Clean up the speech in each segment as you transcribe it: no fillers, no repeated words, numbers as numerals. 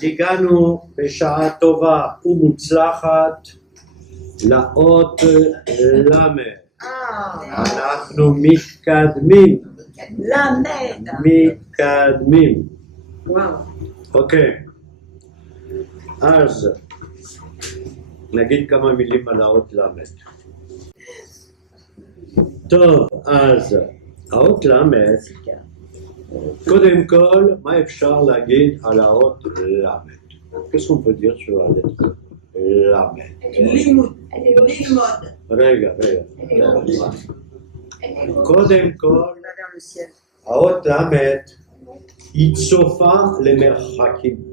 אז הגענו בשעה טובה ומוצלחת לאות למד. אנחנו מתקדמים. מתקדמים. אוקיי. אז נגיד כמה מילים על האות למד. טוב, אז האות למד, קודם כל, מה אפשר להגיד על האות למד? Qu'est-ce qu'on peut dire sur la lettre למד? לימוד. רגע. קודם כל, האות למד היא צופה למרחקים.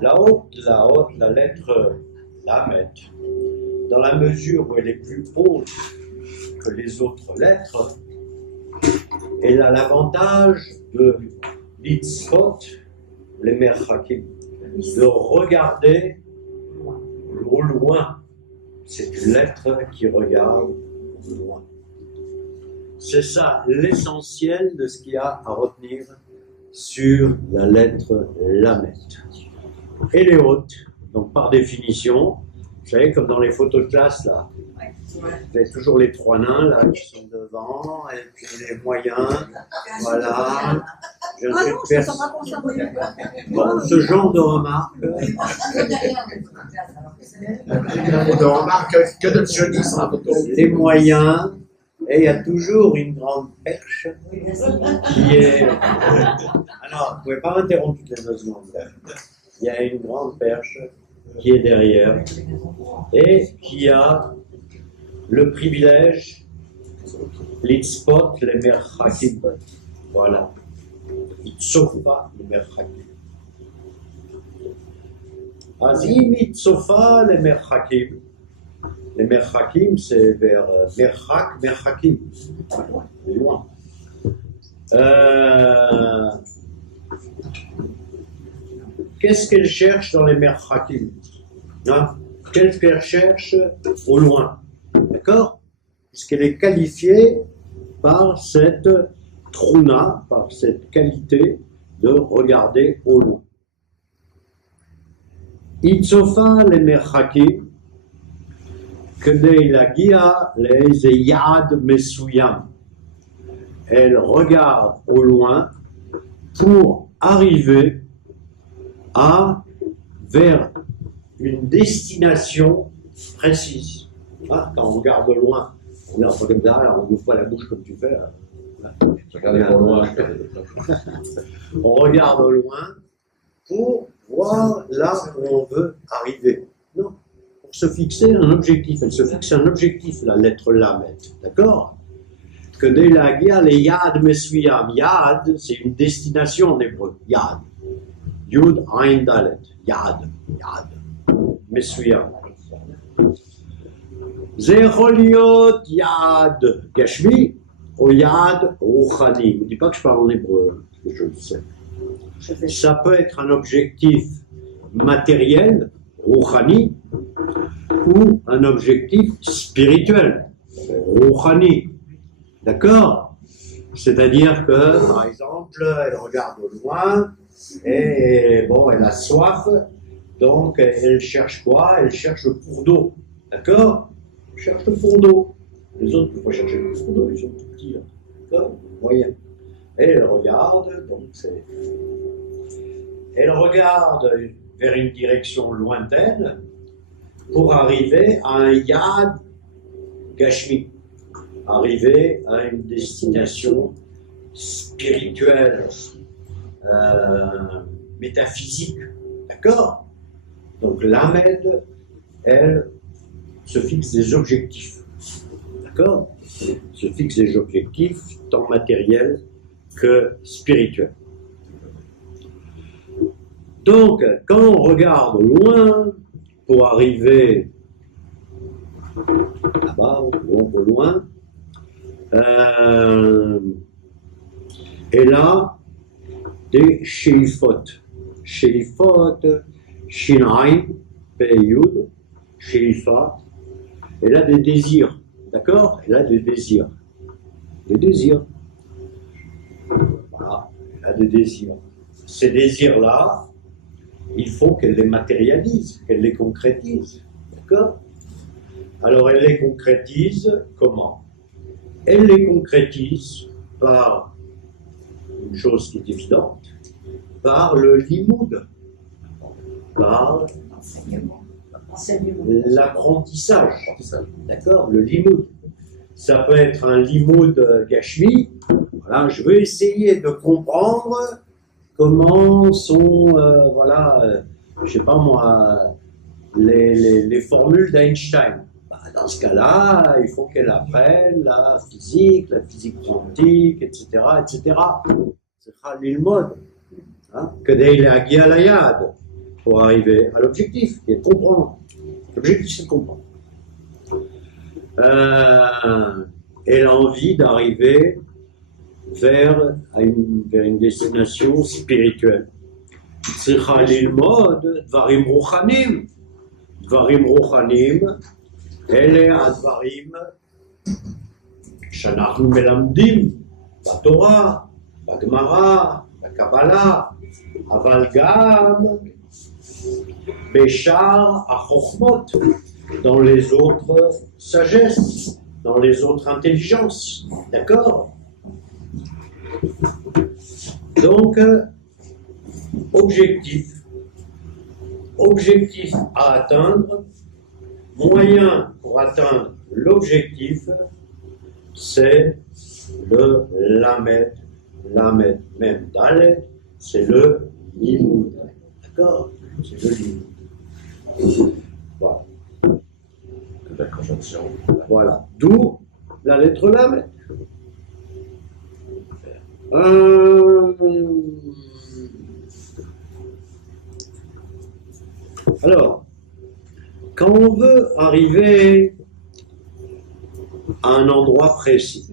La lettre למד, dans la mesure où elle est plus haute que les autres lettres, elle a l'avantage de litzvot les merchakim, de regarder au loin. C'est une lettre qui regarde au loin. C'est ça l'essentiel de ce qu'il y a à retenir sur la lettre Lamed. Elle est haute, donc par définition, vous savez, comme dans les photos de classe, là, vous avez toujours les trois nains, là, qui sont devant, et puis les moyens, voilà. Je ne sais bon, ce genre de remarques. De remarques que de jeudi sur la photo. Les moyens, et il y a toujours une grande perche qui est... Alors, vous ne pouvez pas m'interrompre toutes les 2 secondes. Il y a une grande perche qui est derrière et qui a le privilège, l'itzpot, les merchakim. Voilà. Il ne sauve pas les merchakim. Azim itzofa les merchakim. Les merchakim, c'est vers merchak, merchakim. C'est loin. Qu'est-ce qu'elle cherche dans les merchakim? Qu'est-ce qu'elle cherche au loin? D'accord? Puisqu'elle est qualifiée par cette trouna, par cette qualité de regarder au loin. Itzofa les merchakim, kdei lagia le'eze yad mesuyam. Elle regarde au loin pour arriver vers une destination précise. Quand on regarde au loin, on est un peu comme ça, alors on n'ouvre pas la bouche comme tu fais. On regarde au loin pour voir là où on veut arriver. Non, pour se fixer un objectif. Elle se fixe un objectif, la lettre Lamed. D'accord? Que dès la guerre, les Yad Mesuyam. Yad, c'est une destination en hébreu. Yad. Yud Ain Dalet. Yad. Mesuyam. Zecholiot Yad Gashmi ou Yad Rouchani. Je ne dis pas que je parle en hébreu, parce que je le sais. Ça peut être un objectif matériel, Rouchani, ou un objectif spirituel, Rouchani. D'accord? C'est-à-dire que, par exemple, elle regarde au loin et bon, elle a soif, donc elle cherche quoi? Elle cherche le cours d'eau. D'accord? Elle cherche le cours d'eau. Les autres ne peuvent pas chercher le cours d'eau, ils sont tout petits. D'accord? Moyen. Et elle regarde, donc c'est. Elle regarde vers une direction lointaine pour arriver à un yad gashmi. Arriver à une destination spirituelle, métaphysique, d'accord? Donc l'Amed, elle, se fixe des objectifs, d'accord? Se fixe des objectifs tant matériels que spirituels. Donc, quand on regarde loin, pour arriver là-bas, au loin, elle a des sheifot. Sheifot, Shinaim, Peyud, Sheifat. Elle a des désirs, d'accord? Elle a des désirs. Des désirs. Voilà, elle a des désirs. Ces désirs-là, il faut qu'elle les matérialise, qu'elle les concrétise. D'accord? Alors elle les concrétise comment? Elle les concrétise par une chose qui est évidente, par le limoud, par l'apprentissage. D'accord? Le limoud. Ça peut être un limoud gashmi. Voilà, je veux essayer de comprendre comment sont, je sais pas moi, les formules d'Einstein. Dans ce cas-là, il faut qu'elle apprenne la physique quantique, etc., etc. C'est l'ilmod. Kedei lehagia layad, pour arriver à l'objectif, qui est de comprendre. L'objectif, c'est de comprendre. Elle a envie d'arriver vers une destination spirituelle. Tzricha lilmod dvarim ruchanim. Dvarim ruchanim, אלה הדברים שאנחנו מלמדים בתורה, בגמרא, בקבלה, אבל גם בשאר החוכמות, dans les autres sagesses, dans les autres intelligences. D'accord? Donc, objectif à atteindre, moyen pour atteindre l'objectif, c'est le lamed, même dalet, c'est le limoud. D'accord? C'est le limoud. Voilà. La conjonction. Voilà. D'où la lettre lamed. Alors, quand on veut arriver à un endroit précis,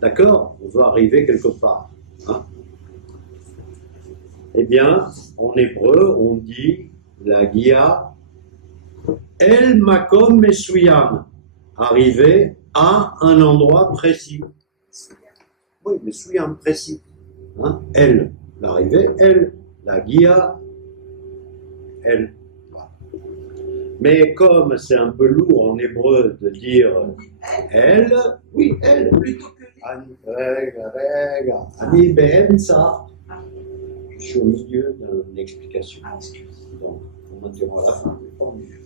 d'accord? On veut arriver quelque part. Eh bien, en hébreu, on dit la Gia El Makom Mesuyam, arriver à un endroit précis. Oui, Mesuyam, précis. Elle, l'arrivée, elle, la Gia, elle. Mais comme c'est un peu lourd en hébreu de dire elle, oui, elle, plutôt que Ani Behensa. Je suis au milieu d'une explication. Donc, on m'interrompt à la fin, mais pas au milieu.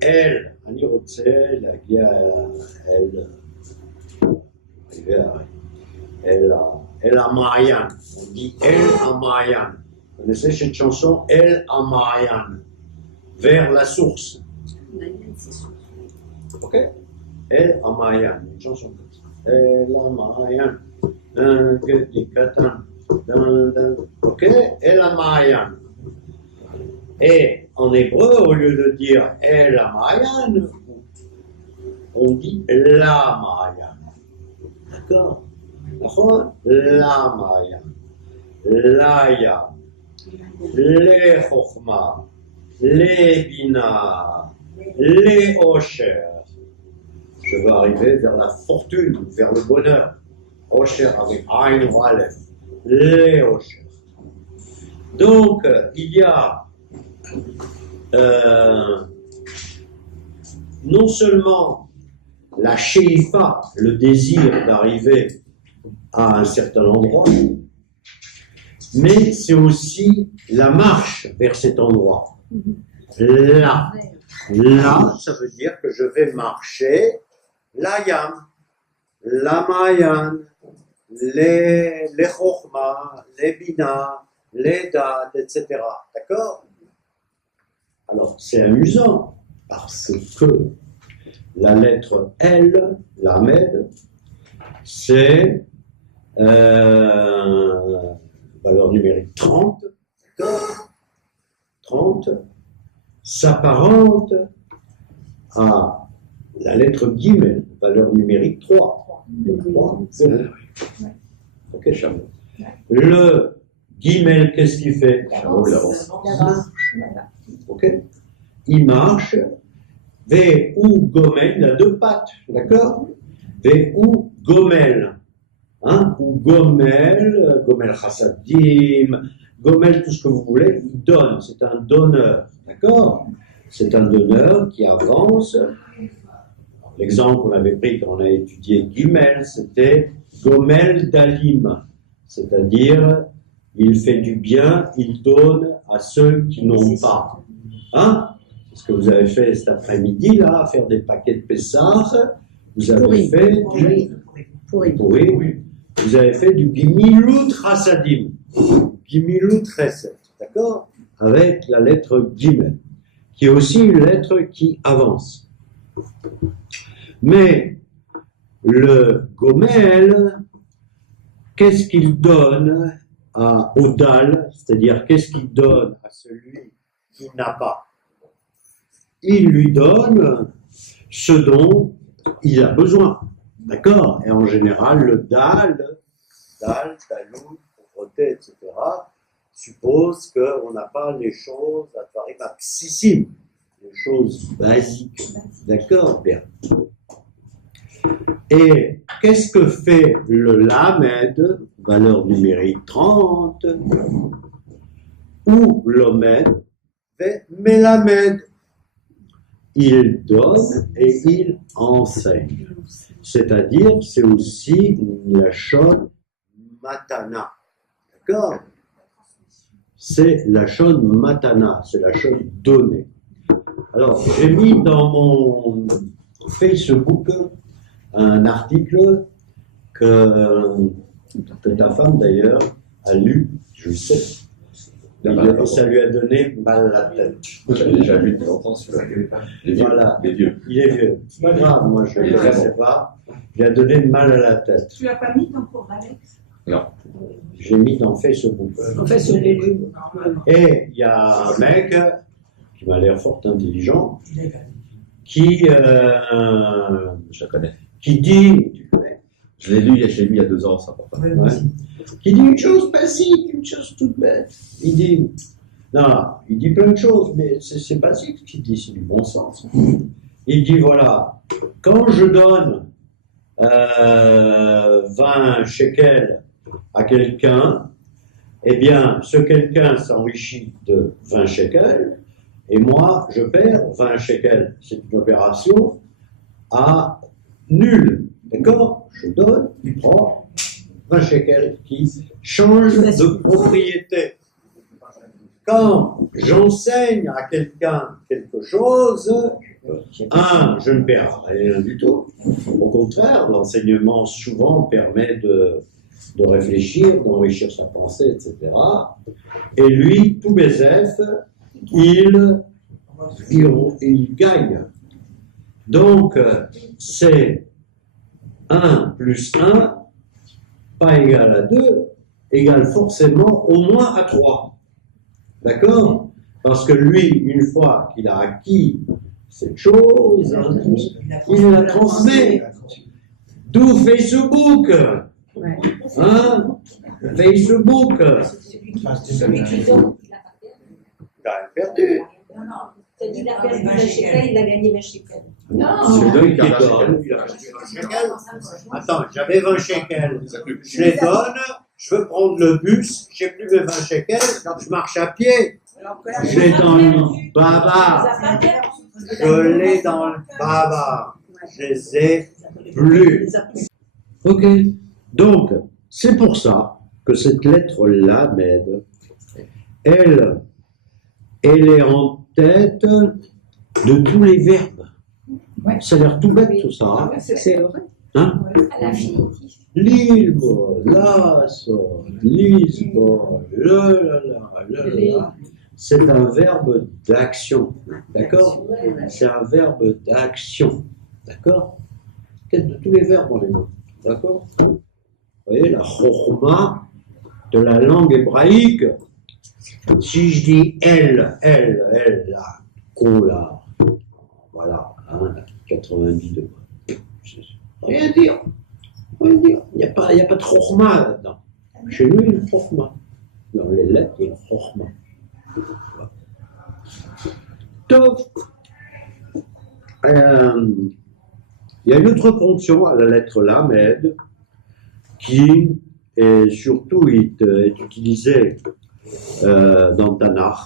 Elle, Ani Rotse, la Gia, elle a Mayan. On dit elle a Mayan. Vous connaissez cette chanson? Elle a Mayan. Vers la source. Ok? Elle a Mayan. Une chanson comme ça. Elle a Mayan. Ok? Elle a Mayan. Et en hébreu, au lieu de dire elle a Mayan, on dit la Mayan. D'accord? La Mayan. L'aya. Les Chokhma. Les Bina. Les Osher. Je veux arriver vers la fortune, vers le bonheur. Osher avec Ain ou Aleph. Les Osher. Donc, il y a non seulement la sheifa, le désir d'arriver à un certain endroit, mais c'est aussi la marche vers cet endroit. Là, ça veut dire que je vais marcher la yam, la mayan, les chokhma, les bina, les dad, etc. D'accord? Alors, c'est amusant, parce que la lettre L, la med, c'est valeur numérique 30, d'accord? 30 s'apparente à la lettre Gimel, valeur numérique 3. 3, 0. Ok, Charles. Le Gimel, qu'est-ce qu'il fait? Il avance. Ok? Il marche. V ou Gomel, il a deux pattes, d'accord? V ou Gomel. Ou Gomel Chassadim, Gomel, tout ce que vous voulez, il donne, c'est un donneur, d'accord? C'est un donneur qui avance. L'exemple qu'on avait pris quand on a étudié Gimel, c'était Gomel Dalim, c'est-à-dire il fait du bien, il donne à ceux qui n'ont pas. Hein? C'est ce que vous avez fait cet après-midi, là, faire des paquets de Pessah. Vous avez fait du pourri. Vous avez fait du Gimilut Rasadim. Gimilut Chesed, d'accord? Avec la lettre Gimel, qui est aussi une lettre qui avance. Mais le Gomel, qu'est-ce qu'il donne à Odal, c'est-à-dire qu'est-ce qu'il donne à celui qui n'a pas? Il lui donne ce dont il a besoin, d'accord? Et en général, le Dal, Dalou, pauvreté, etc., suppose qu'on n'a pas les choses à Tvarim Absissim, les choses basiques, d'accord, bien. Et qu'est-ce que fait le Lamed, valeur numérique 30, ou l'Omed, fait Melamed? Il donne et il enseigne. C'est-à-dire, c'est aussi la Shon Matana. D'accord? C'est la Shon Matana, c'est la Shon donnée. Alors, j'ai mis dans mon Facebook un article que ta femme d'ailleurs a lu, je le sais. Ça lui a donné mal à la tête. J'avais déjà lu depuis longtemps celui-là. Voilà. Les vieux. Il est vieux. C'est pas grave, moi je ne le sais pas. Il a donné mal à la tête. Tu l'as pas mis dans cours, Alex? Non. J'ai mis dans Facebook. En fait, sur les livres. Et il y a un mec qui m'a l'air fort intelligent qui, Je la connais. qui dit, tu connais, Je l'ai lu il y a 2 ans, ça pourtant. ouais, qui dit une chose basique, une chose toute bête. Il dit, non, il dit plein de choses, mais c'est basique ce qu'il dit, c'est du bon sens. Il dit, voilà, quand je donne 20 shekels à quelqu'un, eh bien, ce quelqu'un s'enrichit de 20 shekels, et moi, je perds 20 shekels. C'est une opération à nul. D'accord? Je donne, il prend 20 shekels qui changent de propriété. Quand j'enseigne à quelqu'un quelque chose, je ne perds rien du tout. Au contraire, l'enseignement souvent permet de réfléchir, d'enrichir sa pensée, etc. Et lui, tout Bézef, il gagne. Donc, c'est 1 plus 1, pas égal à 2, égale forcément au moins à 3. D'accord? Parce que lui, une fois qu'il a acquis cette chose, il la transmet. D'où Facebook. Hein? Facebook. Celui qui donne, Il a perdu. il a perdu 20 shekels, il a gagné 20 shekels. Celui qui donne, il a perdu 20 shekels. Attends, j'avais 20 shekels. Je les donne, je veux prendre le bus, j'ai plus mes 20 shekels, je marche à pied. Je l'ai dans le baba. Je l'ai dans le baba. Je les ai plus. Ok. Donc, c'est pour ça que cette lettre-là m'aide. Elle est en tête de tous les verbes. Ouais. Ça a l'air tout bête tout ça. Hein? C'est vrai. Hein? À l'infinitif. Lilbo, lasso, lisbo, le. C'est un verbe d'action. D'accord? C'est un verbe d'action. D'accord? Peut-être de tous les verbes on les voit. D'accord? Vous voyez, la chorma de la langue hébraïque. Si je dis elle, la, con là, voilà, hein, 90 degrés. Rien dire. Rien dire. Il n'y a pas de chorma là-dedans. Chez nous, il y a une chorma. Dans les lettres, il y a une chorma. Donc, il y a une autre fonction à la lettre Lamed qui est surtout est utilisée dans Tanakh.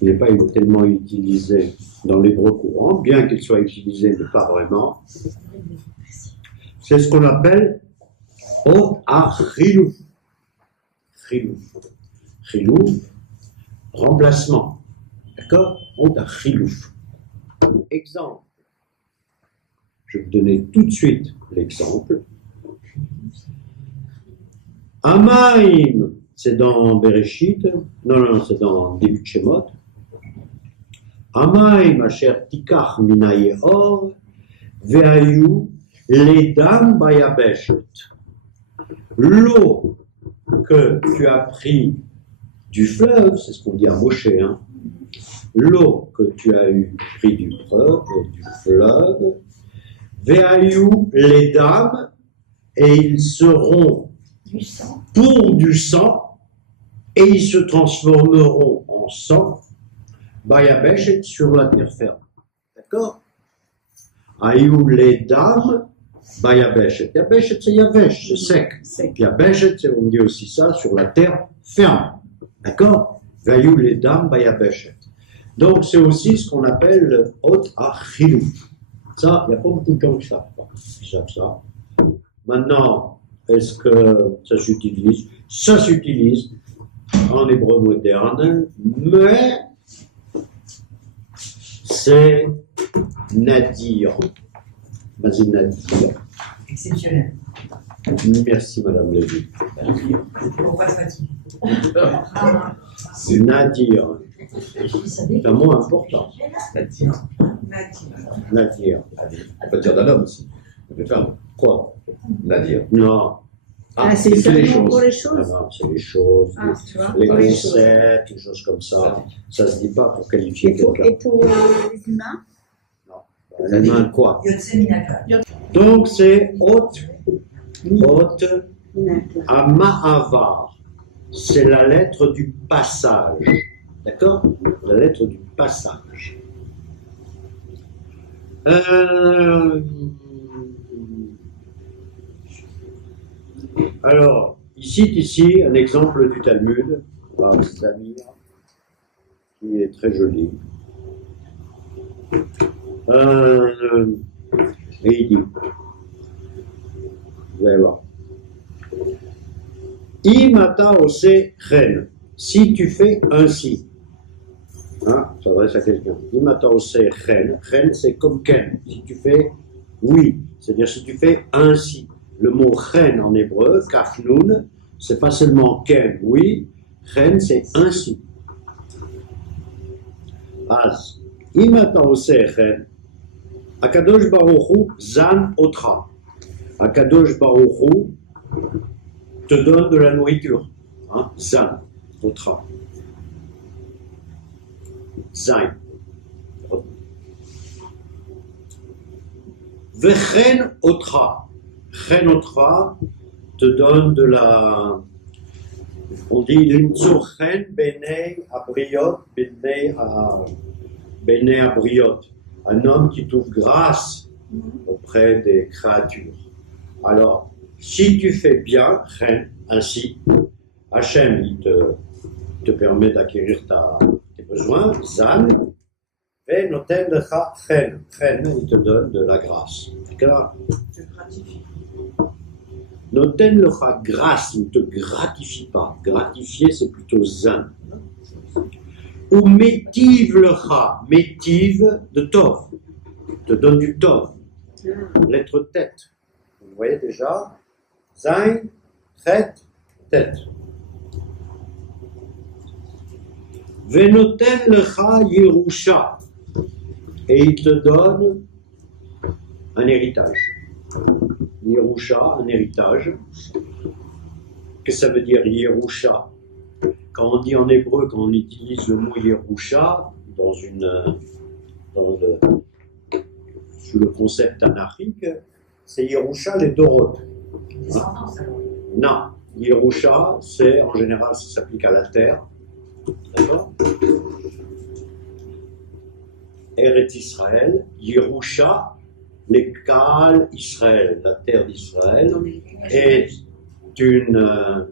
Il n'est pas tellement utilisé dans l'hébreu courant, bien qu'il soit utilisé, mais pas vraiment. C'est ce qu'on appelle Ot HaChilouf. Chilouf, remplacement. D'accord? Ot HaChilouf. Exemple. Je vais vous donner tout de suite l'exemple. Amaim, c'est dans Bereshit. Non, c'est dans début de Shemot. Amaim asher tikach mina yeor ve'ayu ledam bayabeshet. L'eau que tu as pris du fleuve, c'est ce qu'on dit à Moshe, hein. L'eau que tu as pris du fleuve, ve'ayu ledam, et ils seront Du sang. pour du sang, et ils se transformeront en sang, bayabeshet, sur la terre ferme. D'accord? Ayu ledam, bayabeshet. Yabeshet, c'est yavesh, c'est sec. Yabeshet, on dit aussi ça, sur la terre ferme. D'accord? Vayu ledam, bayabeshet. Donc, c'est aussi ce qu'on appelle le Ot HaChilouf. Ça, il n'y a pas beaucoup de gens qui savent ça. Maintenant, est-ce que ça s'utilise? Ça s'utilise en hébreu moderne, mais c'est nadir. Vas-y, nadir. Exceptionnel. Merci, Madame Lévy. Pour pas se fatiguer. Nadir. C'est un mot important. Nadir. Nadir. On peut dire d'un homme aussi. On peut faire Quoi? Nadir. Non. Ah, c'est c'est les seulement choses. pour les Non, choses. non, c'est les choses, Ah, tu vois, les pour les choses. concepts, les choses comme ça. Ça se dit pas pour qualifier Et pour quelqu'un. les humains, Un humain, quoi? Yotseminaka. Donc c'est Ot Minaka. Ama'avar. C'est la lettre du passage. D'accord? La lettre du passage. Alors, il cite ici un exemple du Talmud, par Samir, qui est très joli. Et il dit, vous allez voir, Imata ose chen, si tu fais ainsi, hein, ça s'adresse à quelqu'un, Imata ose chen, chen c'est comme ken, si tu fais oui, c'est-à-dire si tu fais ainsi. Le mot chen en hébreu, kafnoun, c'est pas seulement ken, oui, chen c'est ainsi. Az, imata ose chen, Akadosh Baruch Hu zan otra. Akadosh Baruch Hu te donne de la nourriture. Hein? Zan, otra. Zain. Vechen otra. Chen otra te donne de la. On dit l'imso chen benei abriot, benei abriot. Un homme qui trouve grâce auprès des créatures. Alors, si tu fais bien, ainsi, Hachem, il te permet d'acquérir tes besoins, Zan, et noten lecha chen, il te donne de la grâce. D'accord? Je gratifie. Noten lecha grâce, il ne te gratifie pas. Gratifier, c'est plutôt Zan. Ou métive lecha, métive de tov, te donne du tov, lettre tête. Vous voyez déjà, zain, tête, tête. Venoten lecha yerusha, et il te donne un héritage. Yerusha, un héritage. Qu'est-ce que ça veut dire Yerusha? Quand on dit en hébreu, quand on utilise le mot Yerusha, sous le concept anarchique, c'est Yerusha les Dorot. Descendance alors. Non, Yerusha, c'est en général, ça s'applique à la terre. D'accord? Eretz Israël, Yerusha, les Kal Israël, la terre d'Israël, est une.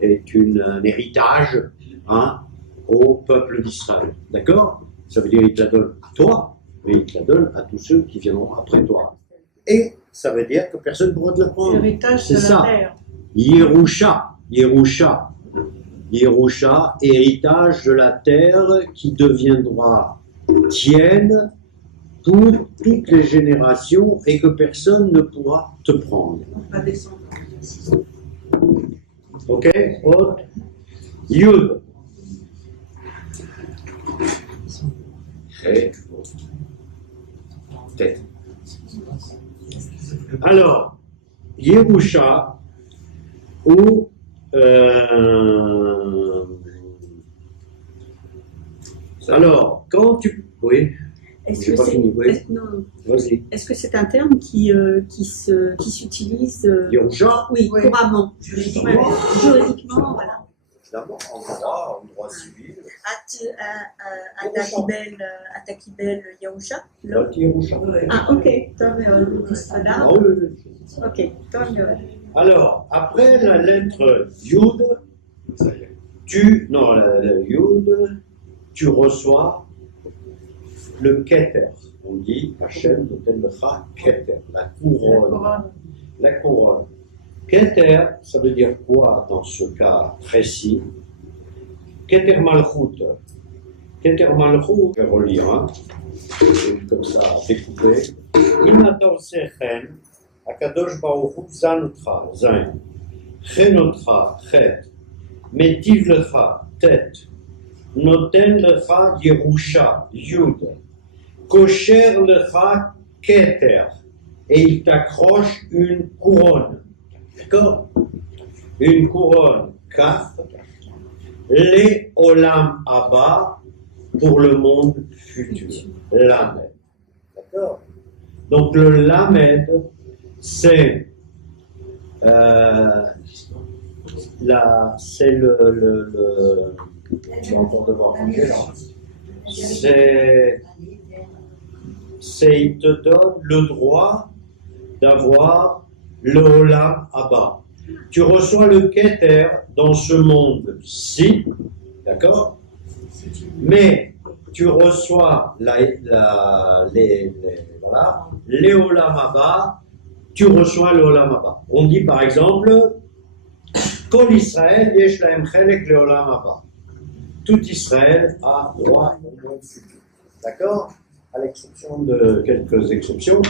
est un héritage hein, au peuple d'Israël. D'accord? Ça veut dire qu'il te la donne à toi, mais il te la donne à tous ceux qui viendront après toi. Et ça veut dire que personne ne pourra te le prendre. L'héritage C'est de la ça. terre. Yerusha, Yerusha, Yerusha, héritage de la terre qui deviendra tienne pour toutes les générations et que personne ne pourra te prendre. Pas descendre. Ok? Autre. Yud. Et tête. Alors, Yerusha ou alors, quand tu... Oui, Est-ce j'ai que pas c'est fini, oui. non. Vas-y. Est-ce que c'est un terme qui s'utilise Yerusha, oui, Oui. couramment, Juridiquement. ouais, juridiquement, voilà. évidemment, en droit civil. אתה קיבל ירושה? לא? Là, Yerusha. אוקיי, טוב מאוד, תודה. Ah oui, oui, oui. אוקיי, טוב מאוד. Alors, après la lettre Yud, la Yud, tu reçois le Keter. On dit Hachem noten lecha Keter, la couronne. La couronne. Keter, ça veut dire quoi dans ce cas précis? Keter Malchut. Keter Malchut, je vais relire, hein, comme ça, découpé. Inator Sechen. הקדוש ברוך הוא זן אותך, זין, חן אותך, חטא, מטיב לך, ט', נותן לך ירושה, יוד, קושר לך כתר, et il t'accroche une couronne, d'accord? Une couronne, kaf, les olam abba, pour le monde futur, lamed, d'accord? Donc le lamed, c'est tu vas encore devoir changer là. Il te donne le droit d'avoir le Olam Abba. Tu reçois le Keter dans ce monde-ci, d'accord? Mais tu reçois les Olam Abba. Tu reçois le Olam Abba. On dit par exemple, Kol Israël yesh lahem chelek le Olam Abba. Tout Israël a droit au monde futur. D'accord? À l'exception de quelques exceptions,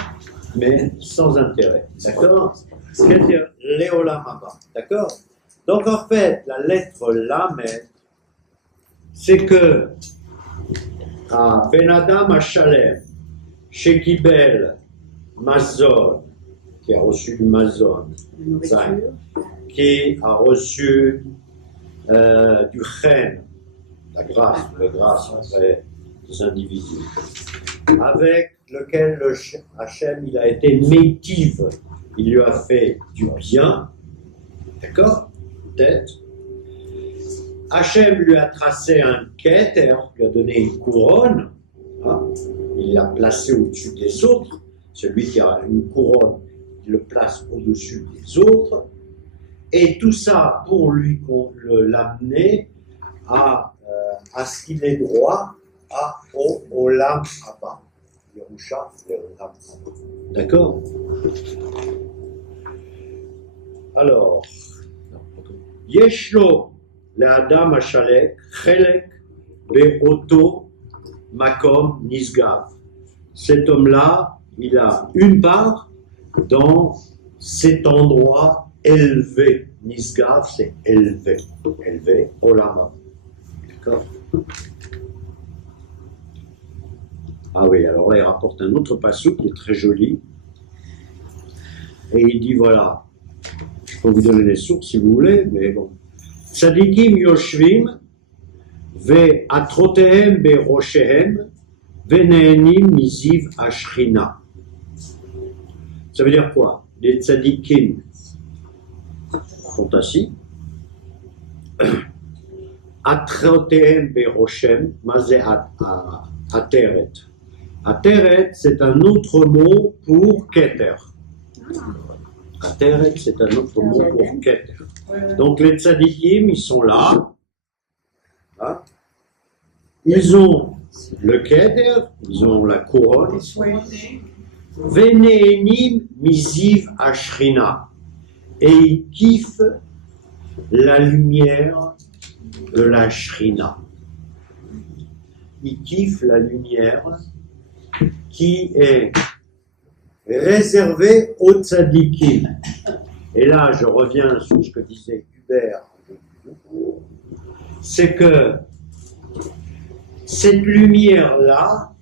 mais sans intérêt. D'accord? C'est-à-dire les Olam Abba. D'accord? Donc en fait, la lettre Lamed, c'est que à Ben Adam Hashalem, Shekibel, Mazon, qui a reçu du Mazon, qui a reçu du Chen, la grâce après des individus, avec lequel le Hachem il a été métive, il lui a fait du bien, d'accord? Peut-être. Hachem lui a tracé un Keter, lui a donné une couronne, hein, il l'a placé au-dessus des autres, celui qui a une couronne, il le place au-dessus des autres, et tout ça pour lui l'amener à ce qu'il ait droit au Olam Abba. Yerusha, le Olam Abba. D'accord? Alors, Yeshlo le'adam hashalek chelek be'oto makom nisgav. Cet homme-là, il a une part dans cet endroit élevé. Nisgav, c'est élevé. Élevé, Olam. D'accord? Ah oui, alors là, il rapporte un autre passage qui est très joli. Et il dit, voilà, je peux vous donner les sources si vous voulez, mais bon. Tzadikim yoshvim ve atrotehem be roshehem ve neenim miziv ashrina. Ça veut dire quoi? Les tzadikim sont assis. Atrotehem be roshem, mazé ateret. Ateret, c'est un autre mot pour keter. Ateret, c'est un autre mot pour keter. Donc les tzadikim, ils sont là. Hein. Ils ont le keder, ils ont la couronne. Venenim misiv ashrina. Et ils kiffent la lumière de la shrina. Ils kiffent la lumière qui est réservée aux tzadikim. Et là, je reviens sur ce que disait Hubert. C'est que cette lumière-là,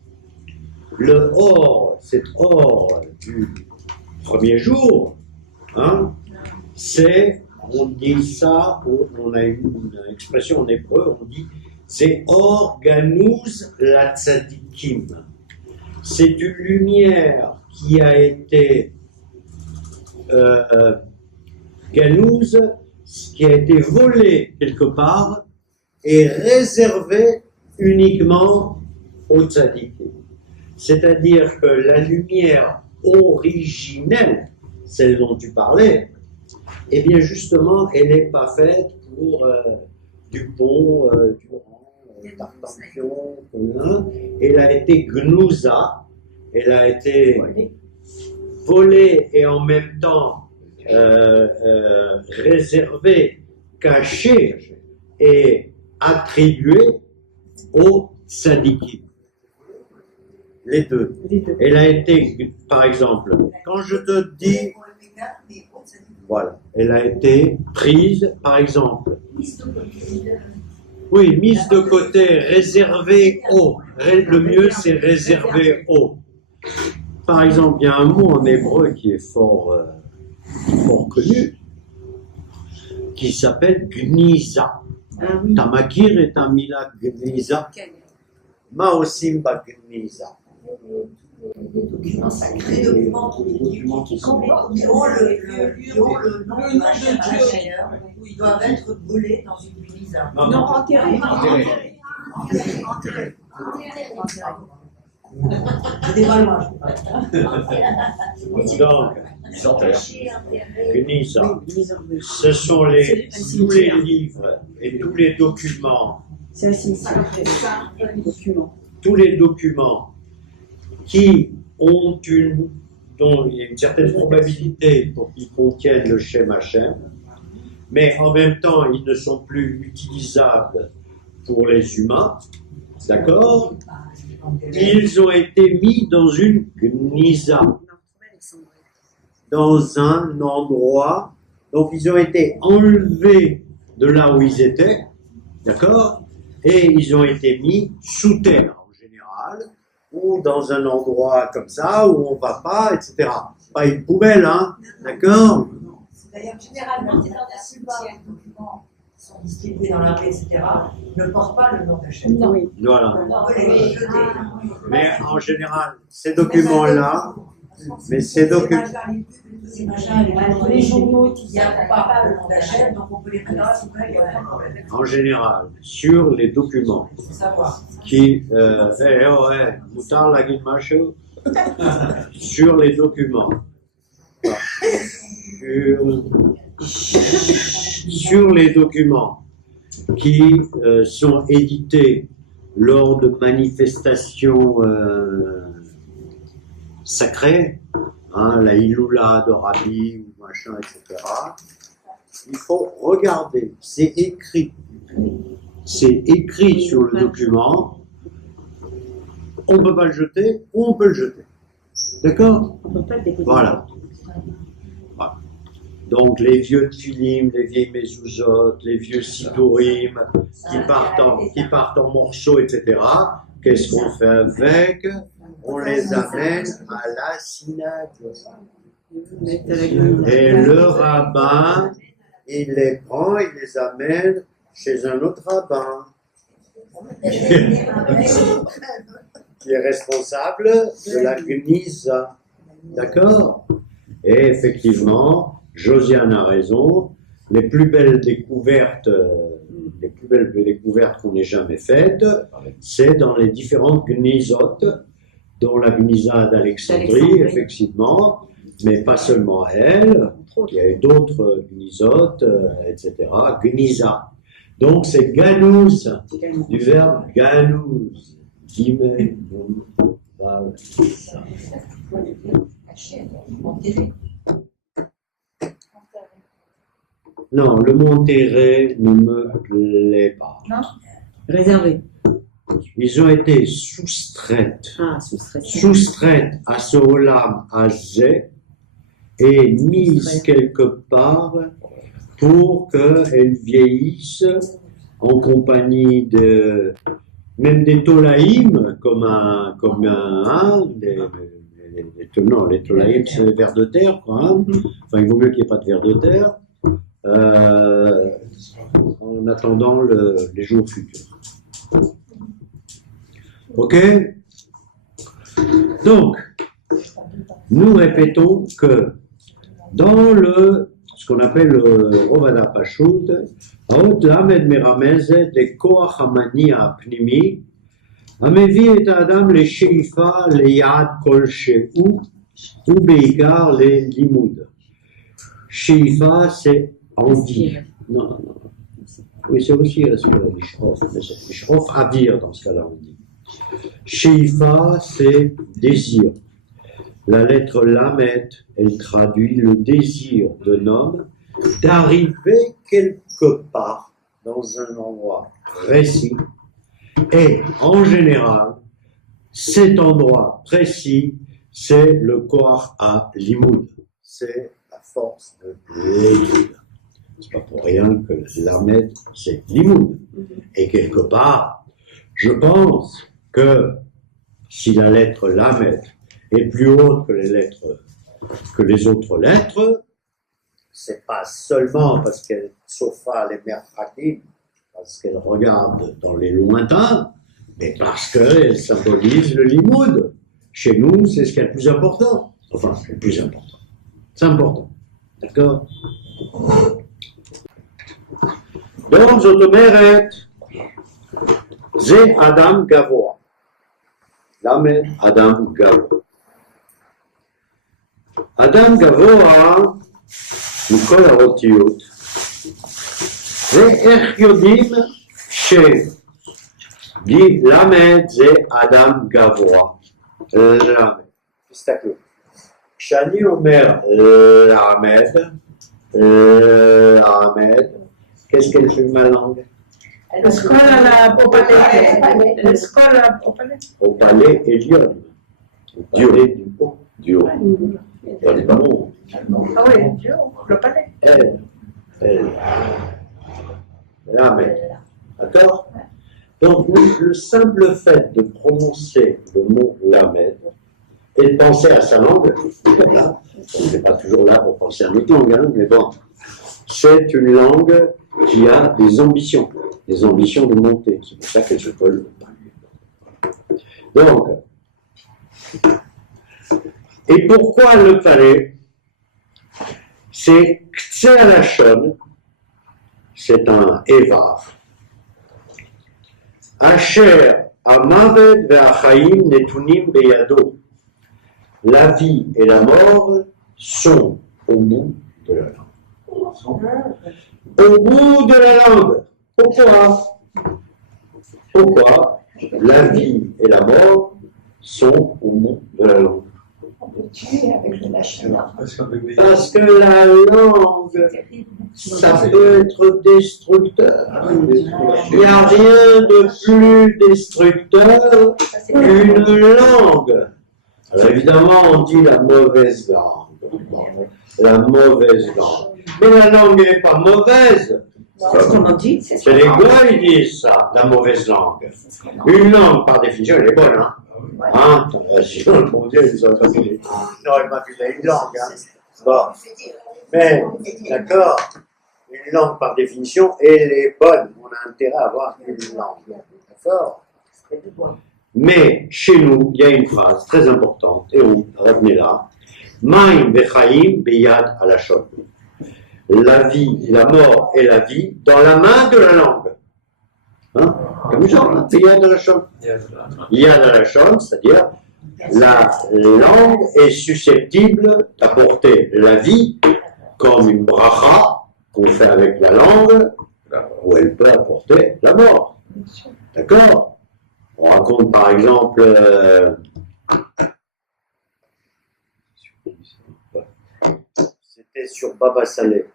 le or, cet or du premier jour, hein, c'est, on dit ça, on a une expression en hébreu, on dit, c'est or ganouz la tzadikim. C'est une lumière qui a été ganouz, qui a été volée quelque part et réservée uniquement aux tzadikim. C'est-à-dire que la lumière originelle, celle dont tu parlais, eh bien justement, elle n'est pas faite pour Dupont, Durand, Tartampion, elle a été gnouza, elle a été volée et en même temps réservée, cachée et attribuée aux tzadikim. Les deux. Elle a été, par exemple, quand je te dis, voilà, elle a été prise, par exemple, oui, mise de côté, réservée au. Le mieux, c'est réservé au. Par exemple, il y a un mot en hébreu qui est fort connu, qui s'appelle gniza. Tamakir et tamila gniza. Maosim ba gniza. Les documents sacrés, les documents qui ont le nom de machin à l'intérieur, où ils doivent être brûlés dans une gnisa. Non, enterrés. C'est des Valois, Donc, Gnisa, ce sont tous les livres et tous les documents, C'est un cimetière, les documents. tous les documents qui ont dont il y a une certaine probabilité pour qu'ils contiennent le Shem Hashem, mais en même temps, ils ne sont plus utilisables pour les humains, d'accord? Ils ont été mis dans une gnisa, dans un endroit, donc ils ont été enlevés de là où ils étaient, d'accord? Et ils ont été mis sous terre, en général, ou dans un endroit comme ça, où on ne va pas, etc. Pas une poubelle, hein, d'accord? D'ailleurs, généralement, c'est dans un cimetière, les documents sont distribués dans la rue, etc., ne portent pas le nom d'Hachem. Non, Voilà. On peut les jeter. Mais en général, ces documents-là, mais ces documents, Ces machins, les journaux, il n'y a pas le nom d'Hachem, donc on peut les mettre dans la poubelle, il n'y a aucun problème. en général, sur les documents Il faut savoir. qui, moutar la guide macho, sur les documents, sur les documents qui sont édités lors de manifestations sacrées, hein, la Iloula de Rabbi ou machin, etc. Il faut regarder, c'est écrit. C'est écrit sur le document. On ne peut pas le jeter ou on peut le jeter. D'accord? on ne peut pas le déposer. Voilà. Voilà. Donc les vieux tfilim, les vieilles mezuzot, les vieux sidourim qui partent en morceaux, etc. Qu'est-ce qu'on fait avec? On les amène à la synagogue. Et le rabbin, il les prend, il les amène chez un autre rabbin qui est responsable de la Gnisa. D'accord? Et effectivement, Josiane a raison, les plus belles découvertes qu'on ait jamais faites, c'est dans les différentes Gnisotes, dont la Gnisa d'Alexandrie, effectivement, mais pas seulement elle, il y a eu d'autres gnizotes, etc. Gniza. Donc c'est ganouz, du verbe ganouz. Gimel, Nun, Vav, Sa. Non, le mot enterré ne me plaît pas. Réservé. Ils ont été soustraites. Ah, soustrait. Soustraites à ce olam azé et mises quelque part pour qu'elles vieillissent en compagnie de même des tolaïm non, les tolaïm c'est les vers de terre quoi, hein. Enfin il vaut mieux qu'il n'y ait pas de vers de terre en attendant les jours futurs. Ok? Donc, nous répétons que dans ce qu'on appelle le Rovada Pashut, Aot Lamed Meramezet de Koach Hamania Pnimi, Amevi et Adam le Sheifa le Yad Kol Shehu, ou Beikar le Limoud. Sheifa, c'est envie. Non. Oui, c'est aussi l'ishrof, mais c'est l'ishrof avir dans ce cas-là, on dit. Sheifa, c'est désir. La lettre Lamet, elle traduit le désir d'un homme d'arriver quelque part dans un endroit précis. Et en général, cet endroit précis, c'est le Koach à Limoud. C'est la force de l'étude. C'est pas pour rien que Lamet, c'est Limoud. Et quelque part, je pense que si la lettre Lamet est plus haute que les autres lettres, c'est pas seulement parce qu'elle sofa les merchakim, parce qu'elle regarde dans les lointains, mais parce qu'elle symbolise le limoud. Chez nous, c'est ce qui est le plus important. Enfin, c'est le plus important. C'est important. D'accord? Donc, זאת אומרת, זה אדם גבוה. למה אדם גבוה? אדם גבוה, מכל האותיות, ואיך יודעים שלמד זה אדם גבוה? למד. תסתכלו. כשאני אומר למד, qu'est-ce qu'elle fait ma langue? Au palais Elion. Du haut. Du haut. Elle est pas bon. Ah oui, le palais. Elle. Lamed. D'accord? Donc, le simple fait de prononcer le mot Lamed et de penser à sa langue, voilà, on n'est pas toujours là pour penser à notre langue, hein, mais bon, c'est une langue qui a des ambitions de monter. C'est pour ça qu'elle se colle. Donc, et pourquoi le palais? C'est Ktsealachon, c'est un Evar. Asher Amaved ve'achaim netunim beyado. La vie et la mort sont au bout de la langue. Au bout de la langue. Pourquoi la vie et la mort sont au bout de la langue? On peut tuer avec le lâchement. Parce que la langue, ça peut être destructeur. Il n'y a rien de plus destructeur qu'une langue. Alors évidemment, on dit la mauvaise langue. La mauvaise langue. Mais la langue n'est pas mauvaise. C'est ce qu'on en dit. C'est les gars qui disent ça, la mauvaise langue. Une langue, par définition, elle est bonne, hein. Hein, sinon, mon Dieu, ils n'auraient pas filé une langue, hein. Bon. Mais, d'accord, une langue, par définition, elle est bonne. On a intérêt à avoir une langue. D'accord? Mais, chez nous, il y a une phrase très importante, et on revenez là. Maim vechaim beyad alashon. La vie, la mort et la vie dans la main de la langue. Hein? Comme ça, il y a de la chambre. Il y a de la chambre, c'est-à-dire La langue est susceptible d'apporter la vie comme une bracha qu'on fait avec la langue, ou elle peut apporter la mort. D'accord? On raconte par exemple c'était sur Baba Saleh.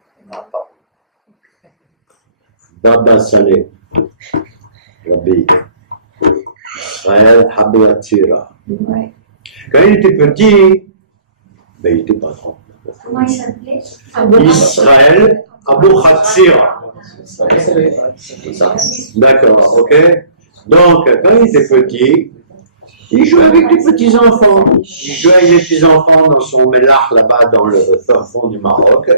Baba Saleh. Rabbi Israël Habiatira. Ouais. Quand il était petit, ben, il était pas grand. Comment il s'appelait? Israël Abu Khatsira. C'est ça. D'accord, ok. Donc, quand il était petit, il jouait avec les petits-enfants. Il jouait avec les petits-enfants dans son mélar là-bas dans le fin fond du Maroc.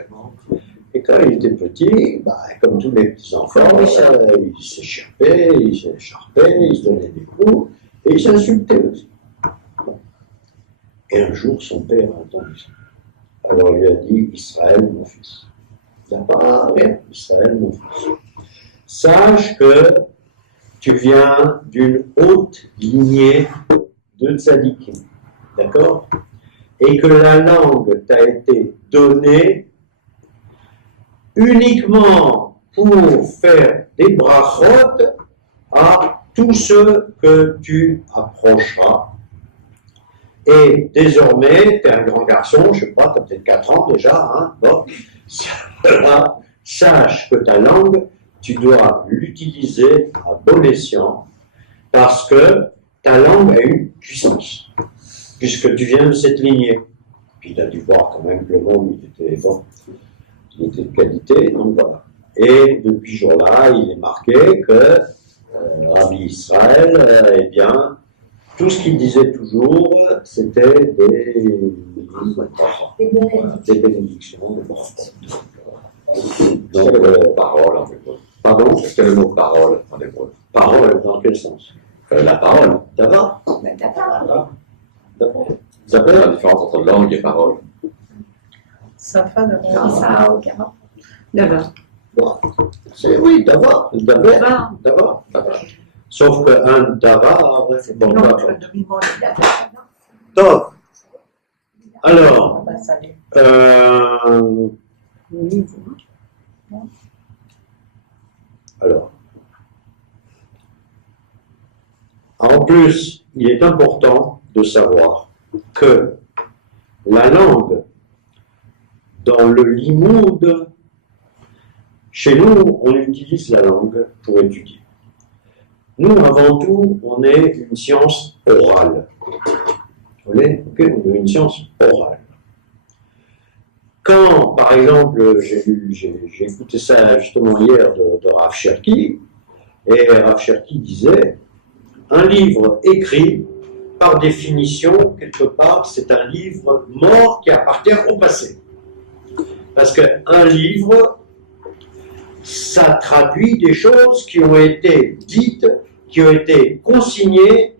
Et quand il était petit, bah, comme tous les petits-enfants, il s'écharpait, il se donnait des coups, et il s'insultait aussi. Et un jour, son père a entendu ça. Alors il lui a dit, Israël, mon fils. Il n'a pas rien, Israël, mon fils. Sache que tu viens d'une haute lignée de tzadikim, d'accord? Et que la langue t'a été donnée uniquement pour faire des brachot à tous ceux que tu approcheras. Et désormais, tu es un grand garçon, je sais pas, tu as peut-être 4 ans déjà, hein, bon, sache que ta langue, tu dois l'utiliser à bon escient, parce que ta langue a une puissance, puisque tu viens de cette lignée. Puis il a dû voir quand même que le monde, il était bon. Il était de qualité, donc voilà. Et depuis ce jour-là, il est marqué que Rabbi Israël, eh bien, tout ce qu'il disait toujours, c'était des bénédictions, des brachot. Donc, parole en hébreu. Pardon? Est-ce que le mot parole en hébreu? Parole, dans quel sens? La parole. D'abord? C'est la différence entre langue et parole. Safa, Non, ça a aucun rapport. D'abord. C'est oui, d'abord. Sauf qu'un davar, c'est bon. Donc, alors, en plus, il est important de savoir que la langue, dans le limoud, chez nous, on utilise la langue pour étudier. Nous, avant tout, on est une science orale. On est une science orale. Quand, par exemple, j'ai écouté ça justement hier de Rav Cherki, et Rav Cherki disait, un livre écrit, par définition, quelque part, c'est un livre mort qui appartient au passé. Parce qu'un livre, ça traduit des choses qui ont été dites, qui ont été consignées,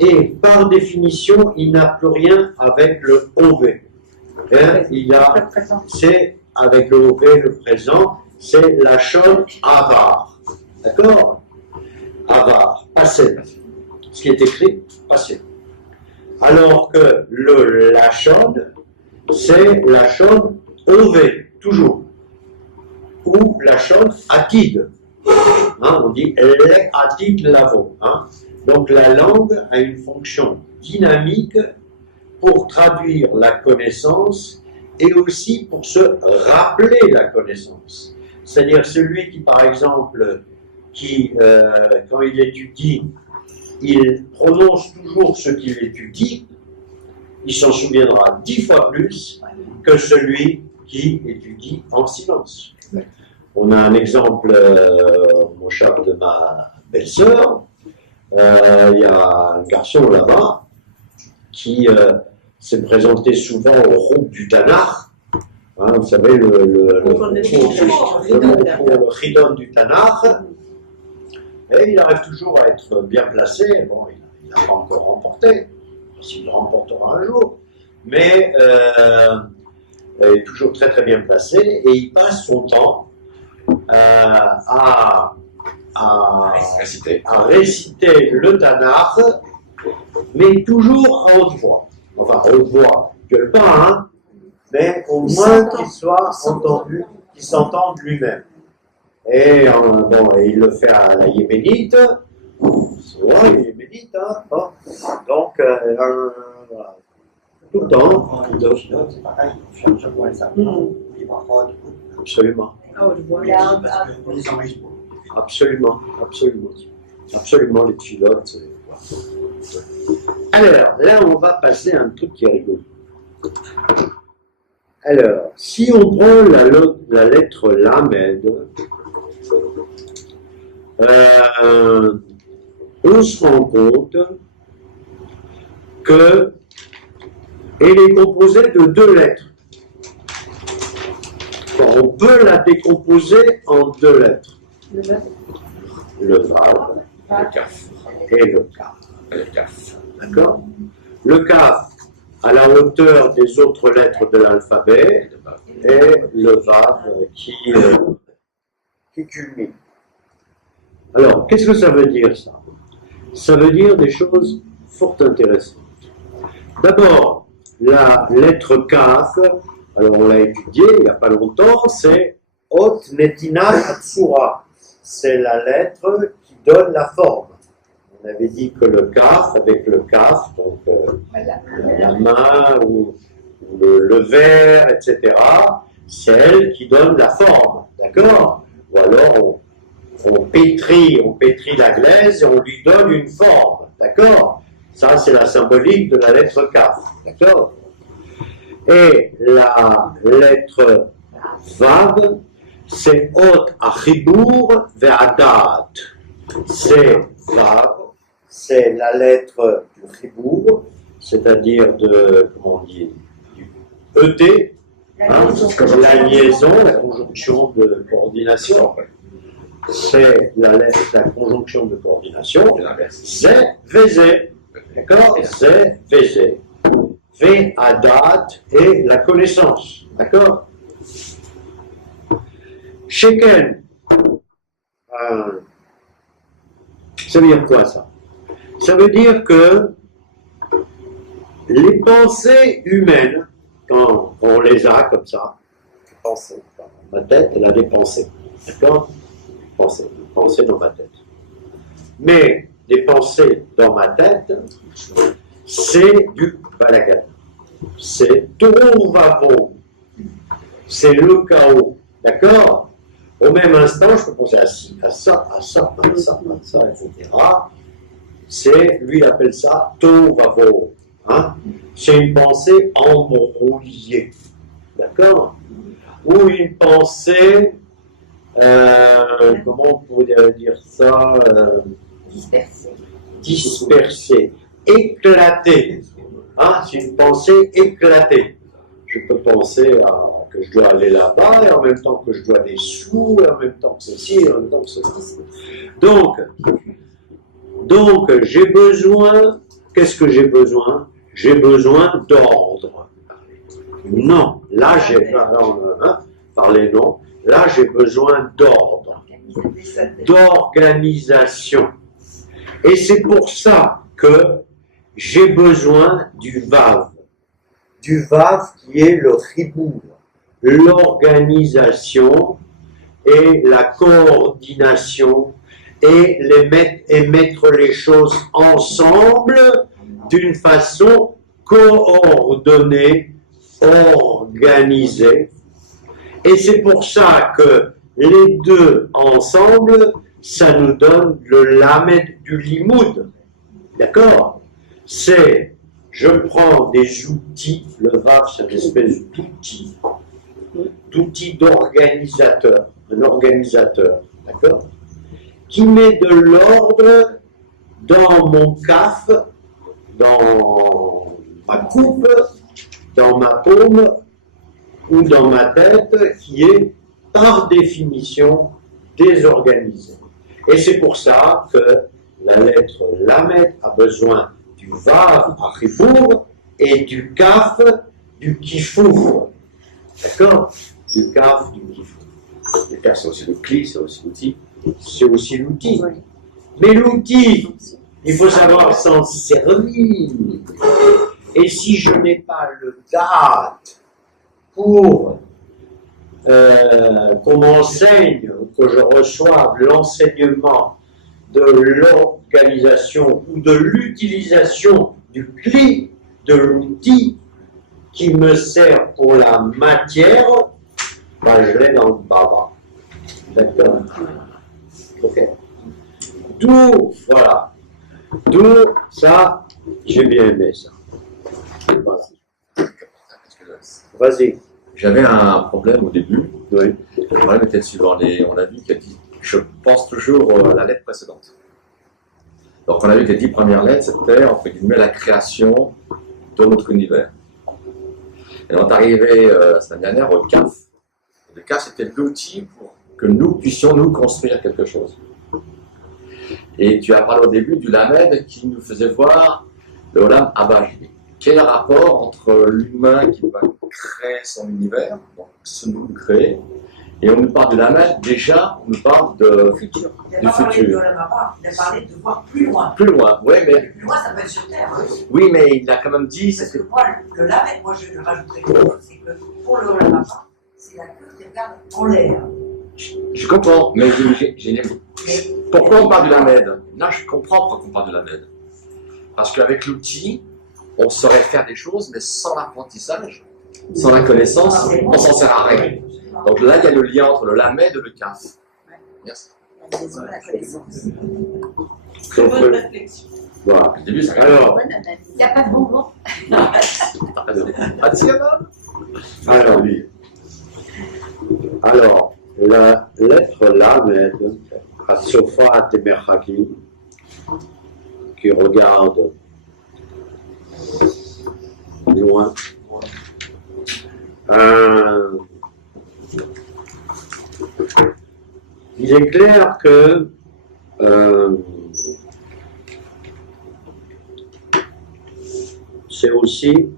et par définition, il n'a plus rien avec le OV. Hein, c'est avec le OV, le présent, c'est la chose avar. D'accord? Avar, passé. Ce qui est écrit, passé. Alors que le lachon, c'est lachon OV, toujours. Ou lachon atid. Hein, on dit le atid lavo. Hein. Donc la langue a une fonction dynamique pour traduire la connaissance et aussi pour se rappeler la connaissance. C'est-à-dire celui qui, par exemple, quand il étudie, il prononce toujours ce qu'il étudie, il s'en souviendra 10 fois plus que celui qui étudie en silence. On a un exemple, mon cher, de ma belle-sœur. Il y a un garçon là-bas qui s'est présenté souvent au groupe du Tanakh. Hein, vous savez, le chidon du Tanakh. Et il arrive toujours à être bien placé. Bon, il n'a pas encore remporté. S'il le remportera un jour. Mais il est toujours très très bien placé. Et il passe son temps à réciter le Tanakh mais toujours à haute voix. Enfin, à haute voix, gueule pas, hein, mais au moins qu'il soit entendu, qu'il s'entende lui-même. Et bon, il le fait à la yéménite, souvent il est yéménite, hein, bon. Donc, voilà. Tout le temps. C'est pareil, on cherche à voir les Allemands, les Maroc, Absolument. À haute voix. parce qu'on les enregistre. Absolument, absolument. Absolument, les pilotes. Alors, là, on va passer à un truc qui est rigolo. Alors, si on prend la lettre Lamed, on se rend compte que elle est composée de 2 lettres. On peut la décomposer en 2 lettres. Le Vav Le CAF. et le Kaf. Le CAF. D'accord? Le Kaf à la hauteur des autres lettres de l'alphabet et le Vav qui culmine. Alors, qu'est-ce que ça veut dire ça? Ça veut dire des choses fort intéressantes. D'abord, la lettre Kaf, alors on l'a étudié il n'y a pas longtemps, c'est Ot Netina Hatsura. C'est la lettre qui donne la forme. On avait dit que le Kaf, avec le Kaf, donc la main ou le verre, etc., c'est elle qui donne la forme, d'accord? Ou alors on pétrit la glaise et on lui donne une forme, d'accord? Ça, c'est la symbolique de la lettre Kaf, d'accord? Et la lettre Vav, c'est Ot Achibur Ve'adat. C'est Vav, c'est la lettre du Chibur, c'est-à-dire de, comment on dit, du ET, hein, la liaison, la conjonction de coordination. C'est la conjonction de coordination. C'est Vézé. D'accord? C'est Vézé. Ve'adat et la connaissance. D'accord? Sheken. Ça veut dire quoi ça? Ça veut dire que les pensées humaines, quand on les a comme ça, pensées, ma tête, elle a des pensées. D'accord? Pensées dans ma tête. Mais des pensées dans ma tête, c'est du balagan. C'est tohu-vavohu. C'est le chaos. D'accord? Au même instant, je peux penser à ça, etc. Lui, il appelle ça tohu-vavohu. Hein? C'est une pensée embrouillée. D'accord? Ou une pensée, comment on pourrait dire ça? Dispersée, éclatée. Hein? C'est une pensée éclatée. Je peux penser que je dois aller là-bas, et en même temps que je dois des sous, et en même temps que ceci, et en même temps que ceci. Donc j'ai besoin, qu'est-ce que j'ai besoin? J'ai besoin d'ordre. Non, là j'ai parlez non, là j'ai besoin d'ordre, d'organisation. Et c'est pour ça que j'ai besoin du Vav. Du Vav qui est le Chibur, l'organisation et la coordination et mettre les choses ensemble d'une façon coordonnée, organisée. Et c'est pour ça que les deux ensemble, ça nous donne le Lamed du Limoud. D'accord? C'est, je prends des outils, le Vav c'est une espèce d'outil d'organisateur, un organisateur, d'accord? Qui met de l'ordre dans mon caf, dans ma coupe, dans ma paume ou dans ma tête, qui est par définition désorganisée. Et c'est pour ça que la lettre Lamed a besoin du Vav à Chibur et du Kaf, du Kifour. D'accord? Du Kaf, du Kifour. Le CAF, c'est aussi le cli, c'est aussi l'outil. C'est aussi l'outil. Mais l'outil, Il faut savoir s'en servir. Et si je n'ai pas le date pour qu'on m'enseigne, ou que je reçoive l'enseignement de l'organisation ou de l'utilisation du CLI, de l'outil qui me sert pour la matière, ben je l'ai dans le baba. D'accord? Ok. D'où, voilà. D'où ça, j'ai bien aimé ça. Voilà. Vas-y. J'avais un problème au début. Oui. Le problème était le suivant. On a vu que je pense toujours à la lettre précédente. Donc on a vu que les 10 premières lettres, c'était entre guillemets la création de notre univers. Et on est arrivé la semaine dernière au CAF. Le CAF, c'était l'outil pour que nous puissions nous construire quelque chose. Et tu as parlé au début du Lamed qui nous faisait voir le Olam Haba. Quel rapport entre l'humain qui va créer son univers, donc se nous créer, et on nous parle de Lamed, déjà on nous parle de Futur. Il du n'a pas parlé futur. de Olam Haba, il a parlé de voir plus loin. Plus loin, ouais, mais Plus loin, ça peut être sur Terre. Hein. oui, mais il a quand même dit. Parce que moi, le Lamed, moi je rajouterais quelque chose, c'est que pour le Olam Haba, c'est la queue qui regarde en l'air. Je comprends, mais pourquoi on parle du Lamed? Là, je comprends pourquoi on parle du Lamed. Parce qu'avec l'outil, on saurait faire des choses, mais sans l'apprentissage, sans la connaissance, on s'en sert à rien. Donc là, il y a le lien entre le Lamed et le CAF. Merci. La connaissance. Donc, Bonne réflexion. voilà. Au début, ça Alors, Il n'y a pas de bonbon. Ah, tiens, non. alors, la lettre Lamed, Hatsofat et Merhakim, qui regarde loin. Il est clair que c'est aussi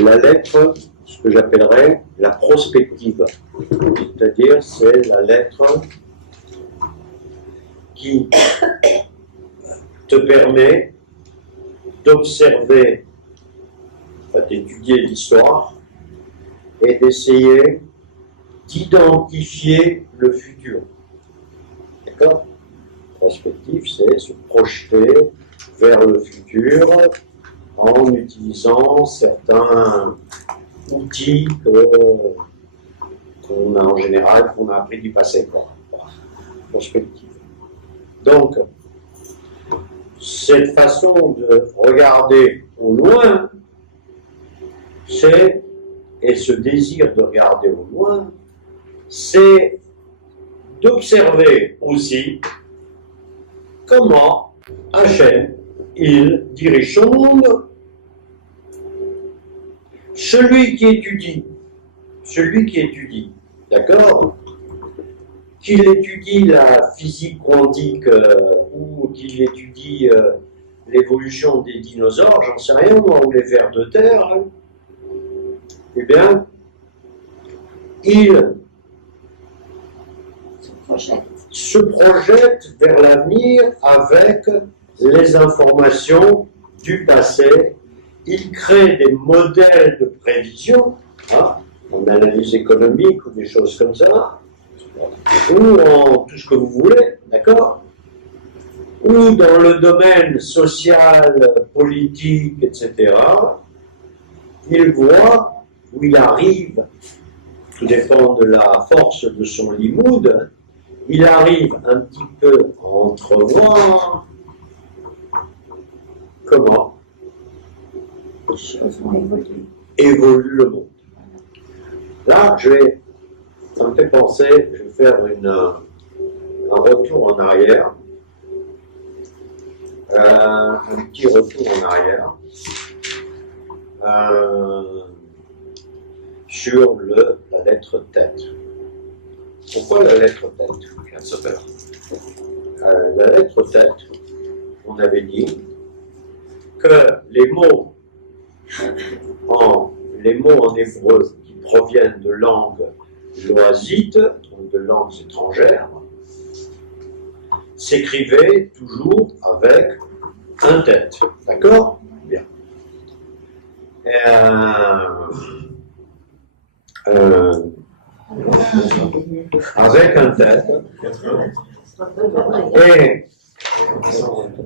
la lettre, ce que j'appellerais la prospective. C'est-à-dire, c'est la lettre qui te permet d'observer, d'étudier l'histoire et d'essayer d'identifier le futur. D'accord? Prospective, c'est se projeter vers le futur en utilisant certains outils qu'on a en général, qu'on a appris du passé. Quoi. Prospective. Donc, cette façon de regarder au loin, et ce désir de regarder au loin, c'est d'observer aussi comment Hachem, il dirige son monde. Celui qui étudie, d'accord, qu'il étudie la physique quantique ou qu'il étudie l'évolution des dinosaures, j'en sais rien, moi, ou les vers de terre, hein, eh bien, il se projette vers l'avenir avec les informations du passé. Il crée des modèles de prévision, hein, en analyse économique ou des choses comme ça, ou en tout ce que vous voulez, d'accord? Ou dans le domaine social, politique, etc. Il voit où il arrive, tout dépend de la force de son limoud, il arrive un petit peu à entrevoir comment évolue le monde. Là, ça me fait penser, je vais faire un retour en arrière, un petit retour en arrière, sur la lettre tête. Pourquoi la lettre tête? La lettre tête, on avait dit que les mots en hébreu qui proviennent de langues loisites, donc de langues étrangères, s'écrivait toujours avec un tête. D'accord? Bien. Avec un tête. Et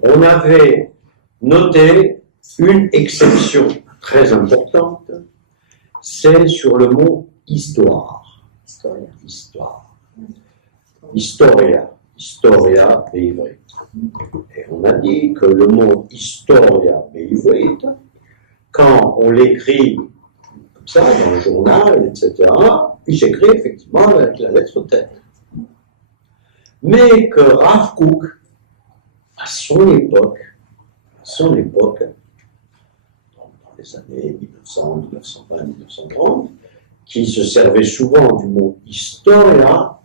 on avait noté une exception très importante, c'est sur le mot histoire. Histoire. Historia. Historia beivrit. Et on a dit que le mot historia beivrit, quand on l'écrit comme ça dans le journal, etc., il s'écrit effectivement avec la lettre tête. Mais que Rav Kook, à son époque, dans les années 1900, 1920, 1930, qui se servait souvent du mot historia,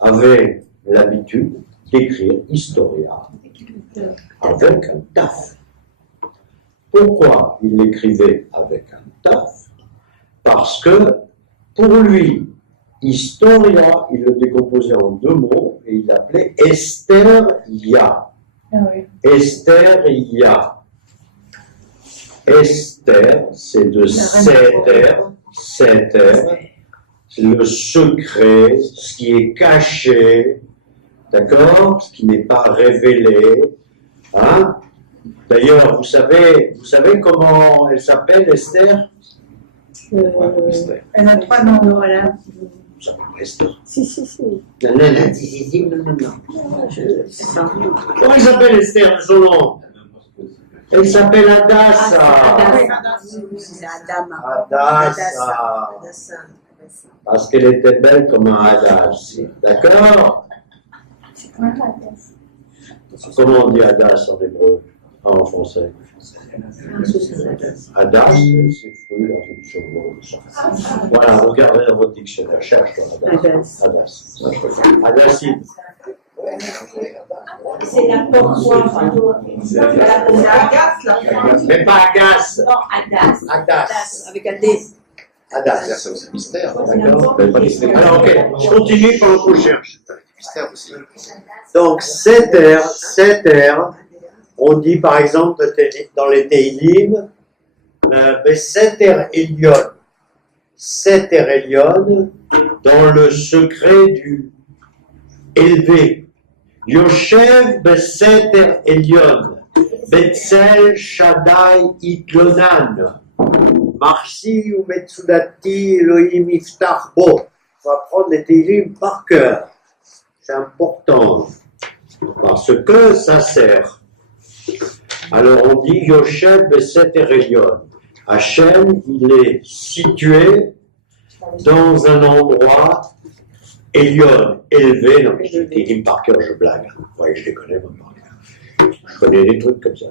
avait l'habitude d'écrire historia avec un taf. Pourquoi il l'écrivait avec un taf? Parce que pour lui, historia, il le décomposait en deux mots et il l'appelait Esteria. Ah oui. Esteria. Esther, c'est de Seter, Seter, c'est le secret, ce qui est caché, d'accord, ce qui n'est pas révélé. Hein? D'ailleurs, vous savez comment elle s'appelle, Esther? Elle a 3 noms, voilà. Vous savez Esther? Si. Non. Comment elle s'appelle Esther de son nom? Elle s'appelle Hadassah. Hadassah. Parce qu'elle était belle comme un Hadass. D'accord? Comment on dit Hadass en hébreu? En français? Hadass, c'est fruit dans une seconde. Voilà, regardez dans votre dictionnaire, cherche Hadass. Hadasside. C'est la pomme. Mais pas Agas. Non, Adas. Adas. Avec un D. Adas. C'est aussi mystère. D'accord. Alors, ok, je continue pendant qu'on cherche. Mystère aussi. Donc, Seter, on dit par exemple dans les Teilim, Seter Elion. Seter Elion, dans le secret du élevé. Yoshev Beseter Elion, Betzel Shaddai Itlonan, Marsi ou Metsudati Elohim Iftach Bo. Il faut apprendre les Teilim par cœur. C'est important, parce que ça sert. Alors on dit Yoshev Beseter Elion. Hachem, il est situé dans un endroit Elion, élevé. Non, mais je dis Teilim par cœur, je blague. Vous voyez, je les connais, moi, par cœur. Je connais des trucs comme ça.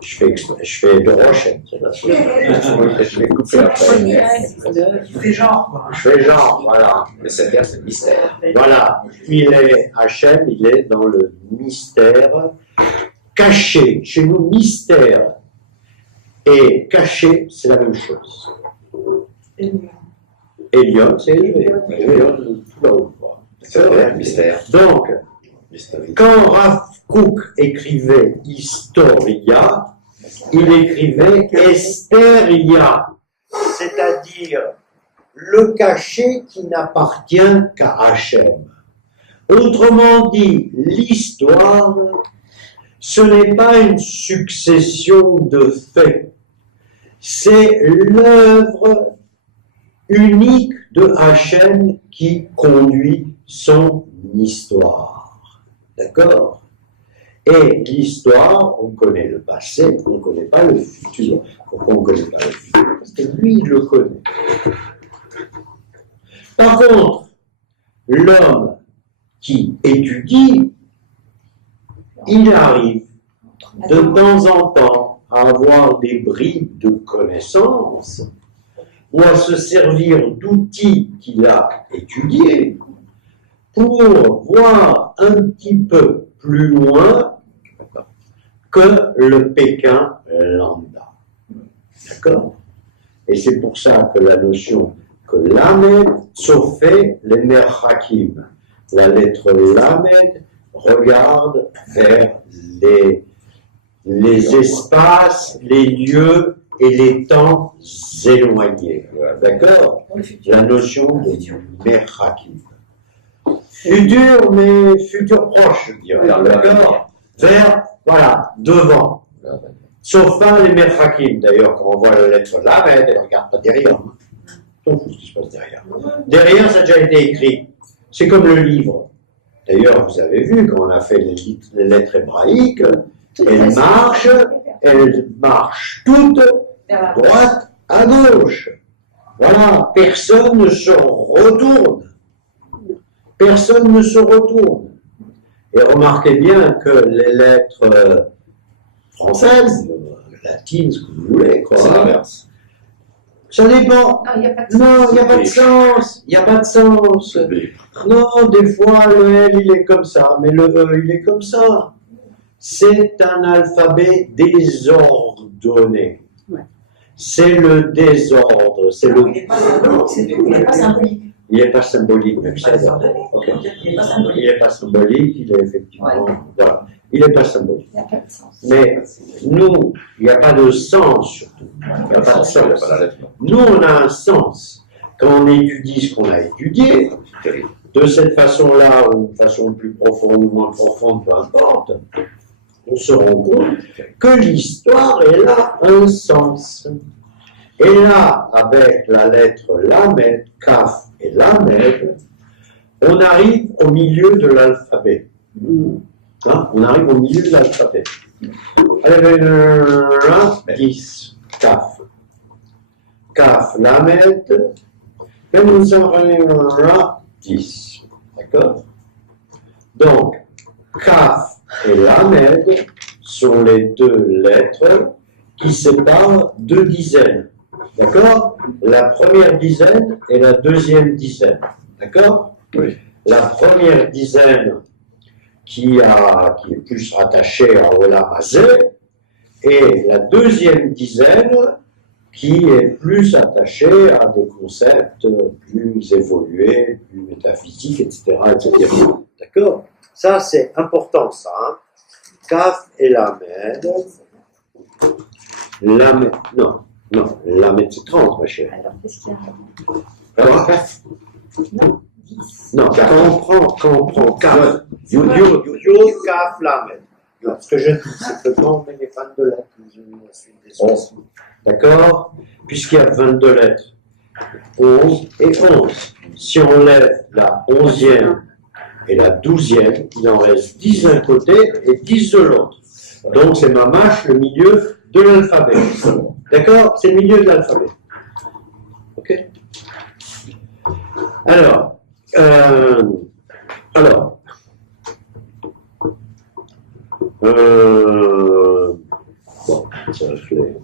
Je fais de Rochen. Il fait genre, quoi. Je fais genre, voilà. Le mystère, c'est le mystère. Voilà. Il est, Hachem, il est dans le mystère caché. Chez nous, mystère et caché, c'est la même chose. Elion, c'est élevé. Elion, tout là-haut. C'est vrai, mystère. Donc, Mystérieux. quand Rav Kook écrivait Historia, il écrivait Esteria, c'est-à-dire le cachet qui n'appartient qu'à Hachem. Autrement dit, l'histoire, ce n'est pas une succession de faits, c'est l'œuvre unique de Hachem qui conduit son histoire. D'accord? Et l'histoire, on connaît le passé, on ne connaît pas le futur. Pourquoi on ne connaît pas le futur? Parce que lui, il le connaît. Par contre, l'homme qui étudie, il arrive de temps en temps à avoir des bribes de connaissances ou à se servir d'outils qu'il a étudiés pour voir un petit peu plus loin que le Pékin lambda. D'accord? Et c'est pour ça que la notion que Lamed Tsofé les Merhakim, la lettre Lamed regarde vers les espaces, les lieux et les temps éloignés. D'accord? La notion de merhakim. Futur, mais futur proche, je dirais. D'accord? Vers, voilà, devant. Sauf pas les merhakim. D'ailleurs, quand on voit la lettre là, elle ne regarde pas derrière. On fout ce qui se passe derrière. Derrière, ça a déjà été écrit. C'est comme le livre. D'ailleurs, vous avez vu, quand on a fait les lettres hébraïques, elles marchent toutes droite à gauche. Voilà, personne ne se retourne. Personne ne se retourne. Et remarquez bien que les lettres françaises, latines, ce que vous voulez, quoi. C'est l'inverse. Ça dépend. Non, il n'y a pas de sens. Il n'y a pas de sens. Non, des fois, le L, il est comme ça, mais le E, il est comme ça. C'est un alphabet désordonné. Ouais. C'est le désordre. C'est le... Il n'est pas symbolique, c'est tout. Il n'est pas symbolique. Il n'est pas symbolique, même ça. Okay. Il n'est pas symbolique. Il n'est pas symbolique, il est effectivement... Voilà. Il n'est pas symbolique. Il n'y a pas de sens. Mais nous, il n'y a pas de sens, surtout. Il n'y a pas de sens. Nous, on a un sens. Quand on étudie ce qu'on a étudié, de cette façon-là, ou de façon plus profonde ou moins profonde, peu importe, on se rend compte que l'histoire, elle a un sens. Et là, avec la lettre Lamed, Kaf et Lamed, on arrive au milieu de l'alphabet. Hein? On arrive au milieu de l'alphabet. Allez, 10, Kaf. Kaf, Lamed, et nous avons 10. D'accord? Donc, Kaf et Lamed sont les deux lettres qui séparent deux dizaines. D'accord? La première dizaine et la deuxième dizaine. D'accord? Oui. La première dizaine qui est plus rattachée à Olam Hazé, et la deuxième dizaine qui est plus attachée à des concepts plus évolués, plus métaphysiques, etc. etc. D'accord? Ça, c'est important, ça. Hein? Kaf et Lamed. Lamed, non, Lamed c'est 30, ma chère. Alors, qu'est-ce qu'il y a? Alors, Non, 10. non, quand on prend Kaf, Yod, Kaf, Lamed. Non, ce que je dis, c'est que quand on met les 22 lettres, je suis désolé. D'accord? Puisqu'il y a 22 lettres, 11 et 11. Si on enlève la 11e et la 12e, il en reste 10 d'un côté et 10 de l'autre. Donc c'est mamache le milieu de l'alphabet. D'accord? C'est le milieu de l'alphabet. Ok? Alors, bon, ça fait.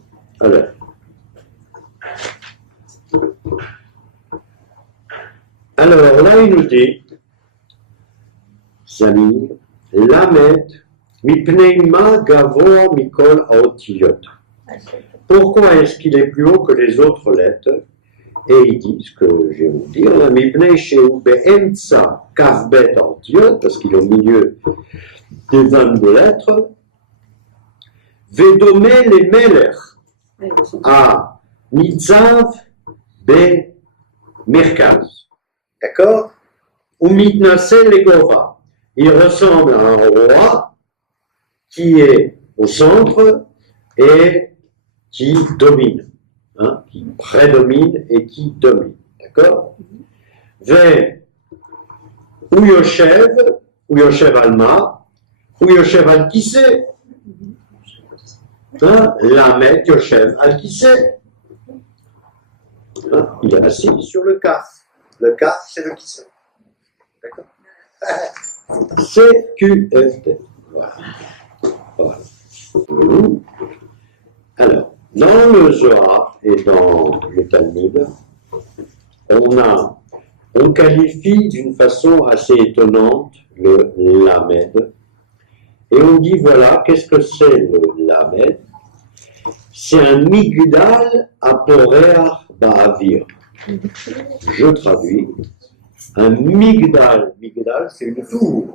Alors là, il nous dit, Samir, Lamed, mipnei ma gavoa mikol haotiyot. Pourquoi est-ce qu'il est plus haut que les autres lettres? Et il dit ce que je vais vous dire, mipnei sheu be'emtsa kavbet haotiyot, parce qu'il est au milieu des 22 lettres, vedome les melech à Nitzav be Merkaz. D'accord? Ou mitnase legova. Il ressemble à un roi qui est au centre et qui domine. Hein? Qui prédomine et qui domine. D'accord? Ve ou Yoshev Alma, ou Yoshev Al Kissé. Hein? Lamed Yoshev Al Kissé. Hein? Il est assis sur le kaf. Le kaf, c'est le kissé. D'accord? C-Q-F-T. Voilà. Voilà. Alors, dans le Zohar et dans le Talmud, on qualifie d'une façon assez étonnante le Lamed. Et on dit, voilà, qu'est-ce que c'est le Lamed? C'est un migdal à Poreach Ba'avir. Je traduis. Un migdal, c'est une tour.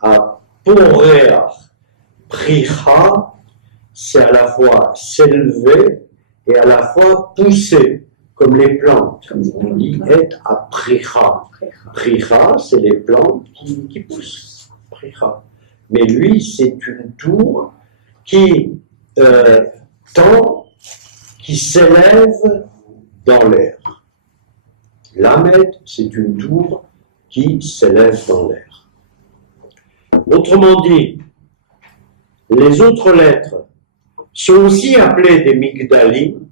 Aporeach. Pricha, c'est à la fois s'élever et à la fois pousser, comme les plantes. On dit être à pricha. Pricha, c'est les plantes qui poussent. Pricha. Mais lui, c'est une tour qui tend, qui s'élève dans l'air. Lamed, c'est une tour qui s'élève dans l'air. Autrement dit, les autres lettres sont aussi appelées des migdalim.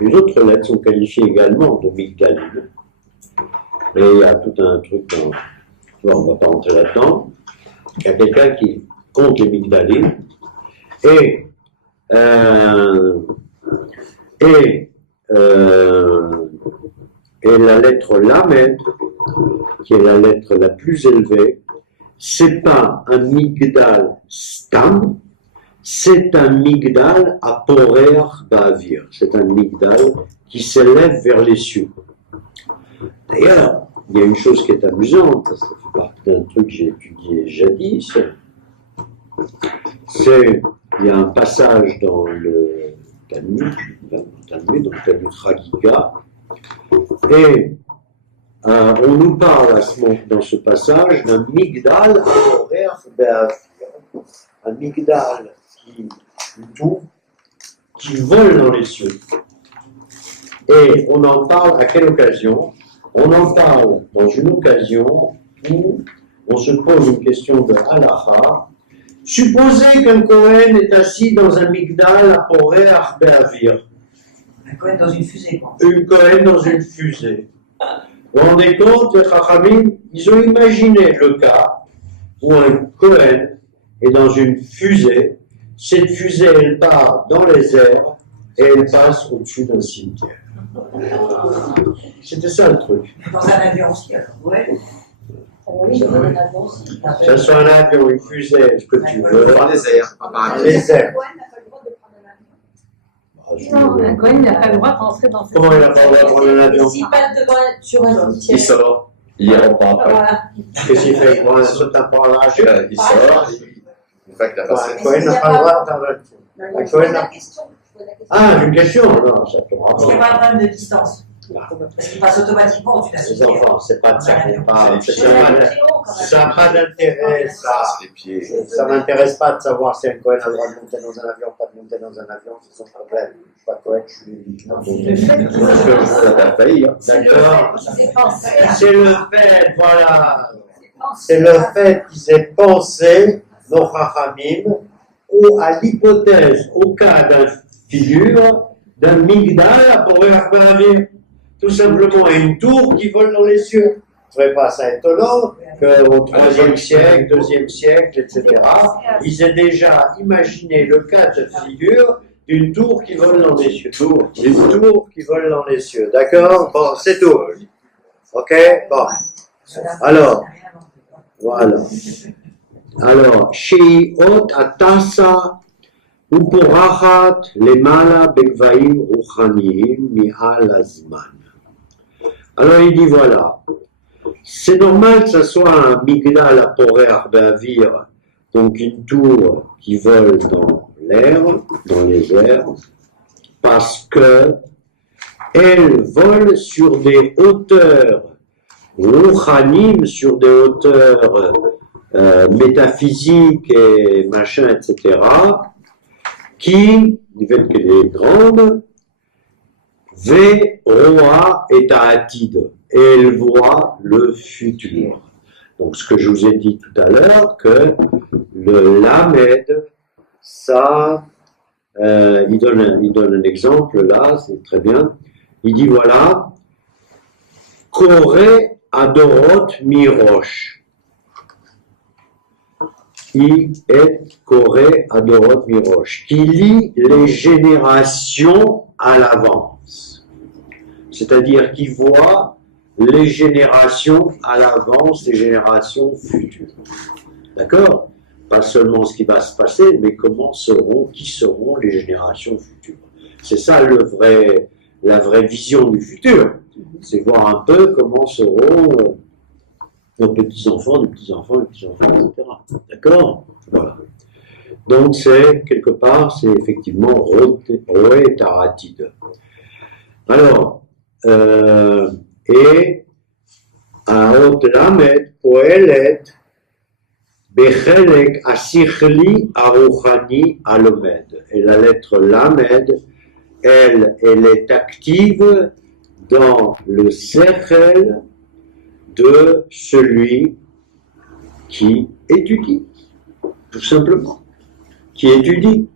Les autres lettres sont qualifiées également de migdalim. Mais il y a tout un truc, on ne va pas rentrer là-dedans. Il y a quelqu'un qui compte les migdalim. Et la lettre Lamed, qui est la lettre la plus élevée, c'est pas un migdal stam, c'est un migdal à porer ba'avir. C'est un migdal qui s'élève vers les cieux. D'ailleurs, il y a une chose qui est amusante, ça fait partie d'un truc que j'ai étudié jadis, il y a un passage dans le Talmud, dans le Talmud Chagiga, et on nous parle dans ce passage d'un migdal à porer ba'avir. Un migdal une tour qui vole dans les cieux. Et on en parle à quelle occasion? On en parle dans une occasion où on se pose une question de halacha. Supposez qu'un Kohen est assis dans un migdal à Porer Be'avir. Un Kohen dans une fusée, quoi. Une Kohen dans une fusée. Vous vous rendez compte, les Chachamim, ils ont imaginé le cas où un Kohen est dans une fusée. Cette fusée, elle part dans les airs et elle passe au-dessus d'un cimetière. C'était ça le truc. Dans un avion aussi, alors. Ouais. Oui, dans un avion aussi. Que ce soit un avion, une fusée, ce que tu veux. Par les airs, pas par les Les airs. Non, un Cohen n'a pas le droit de rentrer dans cette. Comment il n'a pas le droit de prendre un avion? S'il passe devant sur un Il cimetière. sort, il reprend après. Voilà. Qu'est-ce qu'il fait pour un saut un parachute? Il sort, une fois qu'il a passé. Un Cohen n'a pas le droit d'en Je pose la question. Ah, une question? Non, ça te Parce qu'il n'y a pas de problème de distance. Parce qu'il passe automatiquement au-dessus d'un Les cimetière. enfants, c'est pas de ça qu'on parle. C'est Ça n'a pas d'intérêt, ça. Les pieds. Ça ne m'intéresse pas de savoir si un Cohen a le droit de monter dans un avion, pas de monter dans un avion, c'est son problème. Je ne suis pas Cohen, je suis. Ça t'a failli, hein. D'accord? C'est pensé. C'est le fait, voilà. C'est le fait qu'ils aient pensé, nos Chachamim, À l'hypothèse, au cas d'un figure, d'un migdal à Porer Be'avir. Tout simplement une tour qui vole dans les cieux. ne trouvez pas ça étonnant Qu'au IIIe siècle, IIe siècle, etc., ils aient déjà imaginé le cas de figure d'une tour qui vole dans les cieux. Une tour qui vole dans les cieux. D'accord? Bon, c'est tout. Ok? Bon. Alors, voilà. Alors, Sheiot Atasa Uporachat Lemala Bekvaim Ruchaniim Mihal Azman. Alors il dit voilà, c'est normal que ce soit un migdal à Porer Be'avir, donc une tour qui vole dans l'air, dans les airs, parce que elle vole sur des hauteurs ruchanim, sur des hauteurs métaphysiques et machin, etc., qui, du fait qu'elle est grande, Ve-Roa et Ta'atid, et elle voit le futur. Donc ce que je vous ai dit tout à l'heure, que le Lamed, ça, il donne un exemple là, c'est très bien. Il dit voilà, Koré Adorot Mirosh. Il est Koré Adorot Mirosh, qui lit les générations à l'avance. C'est-à-dire qui voit les générations à l'avance, les générations futures. D'accord? Pas seulement ce qui va se passer, mais qui seront les générations futures. C'est ça la vraie vision du futur. C'est voir un peu comment seront nos petits-enfants, nos petits-enfants, les petits-enfants, etc. D'accord? Voilà. Donc c'est, quelque part, c'est effectivement Roé Taratide. Alors, et Aot Lamed Poelet Bechelek Asichli Aruchani Alomed. Et la lettre Lamed, elle est active dans le Sechel de celui qui étudie, tout simplement. Qui étudie.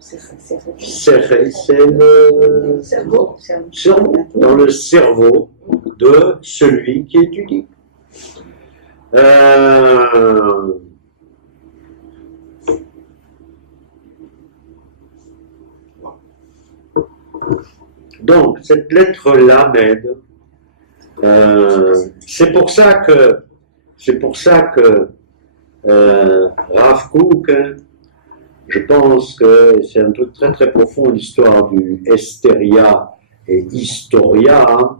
Sechel, c'est le cerveau, dans le cerveau de celui qui étudie. Donc, cette lettre Lamed, c'est pour ça que Rav Kook, je pense que c'est un truc très très profond, l'histoire du Esteria et Historia,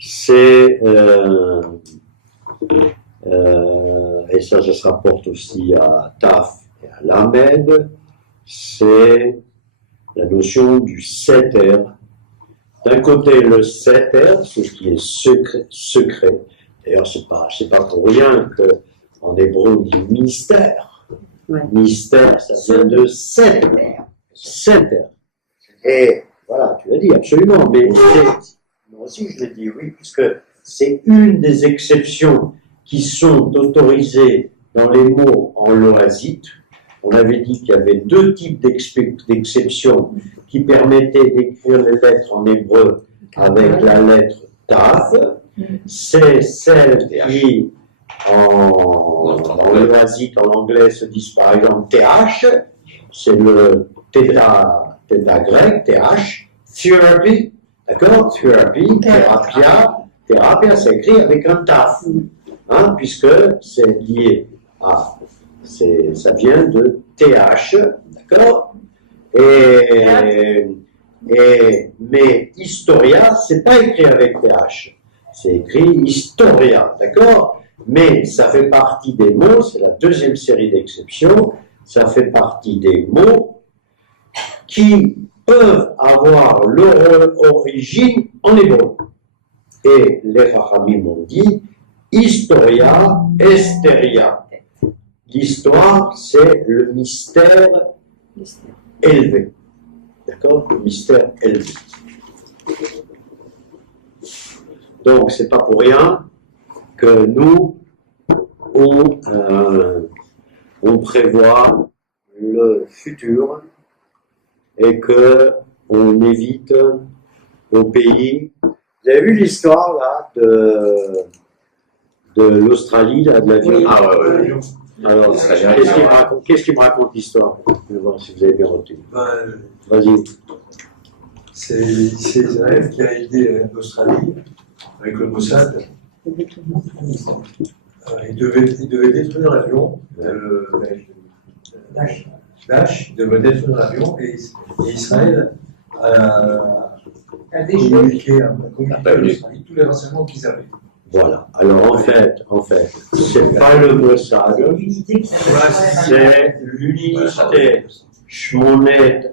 c'est et ça se rapporte aussi à Taf et à Lamed, c'est la notion du Seter. D'un côté, le Seter, ce qui est secret. D'ailleurs, c'est pas pour rien qu'en hébreu, on dit mystère. Ouais. Mystère, ça vient de Seter. Seter. Et voilà, tu l'as dit, absolument. Mais moi aussi, je l'ai dit, oui, puisque c'est une des exceptions qui sont autorisées dans les mots en loasite. On avait dit qu'il y avait deux types d'exceptions qui permettaient d'écrire les lettres en hébreu avec la lettre Tav. C'est celles qui, dans le loasite, en anglais, se disent par exemple TH, c'est le theta grec, TH, therapy, d'accord, therapy, thérapia, c'est écrit avec un Tav, hein, puisque c'est lié à, ça vient de TH, d'accord, mais Historia, c'est pas écrit avec TH, c'est écrit Historia, d'accord, mais ça fait partie des mots, c'est la deuxième série d'exceptions, ça fait partie des mots qui peuvent avoir leur origine en hébreu. Et les Chachamim m'ont dit Historia, Esteria. L'histoire, c'est le mystère élevé. D'accord? Le mystère élevé. Donc, c'est pas pour rien que nous, on prévoit le futur et que on évite au pays. Vous avez vu l'histoire là de l'Australie, là, de l'avion? Ah ouais. Alors, qu'est-ce qu'il me raconte l'histoire? Je vais voir si vous avez bien retenu. Vas-y. C'est Israël qui a aidé l'Australie avec le Mossad. Il devait détruire l'avion, Daesh, il devait détruire l'avion et Israël a communiqué tous les renseignements qu'ils avaient. Voilà. Alors en fait, c'est pas le Mossad, c'est l'unité Shmonet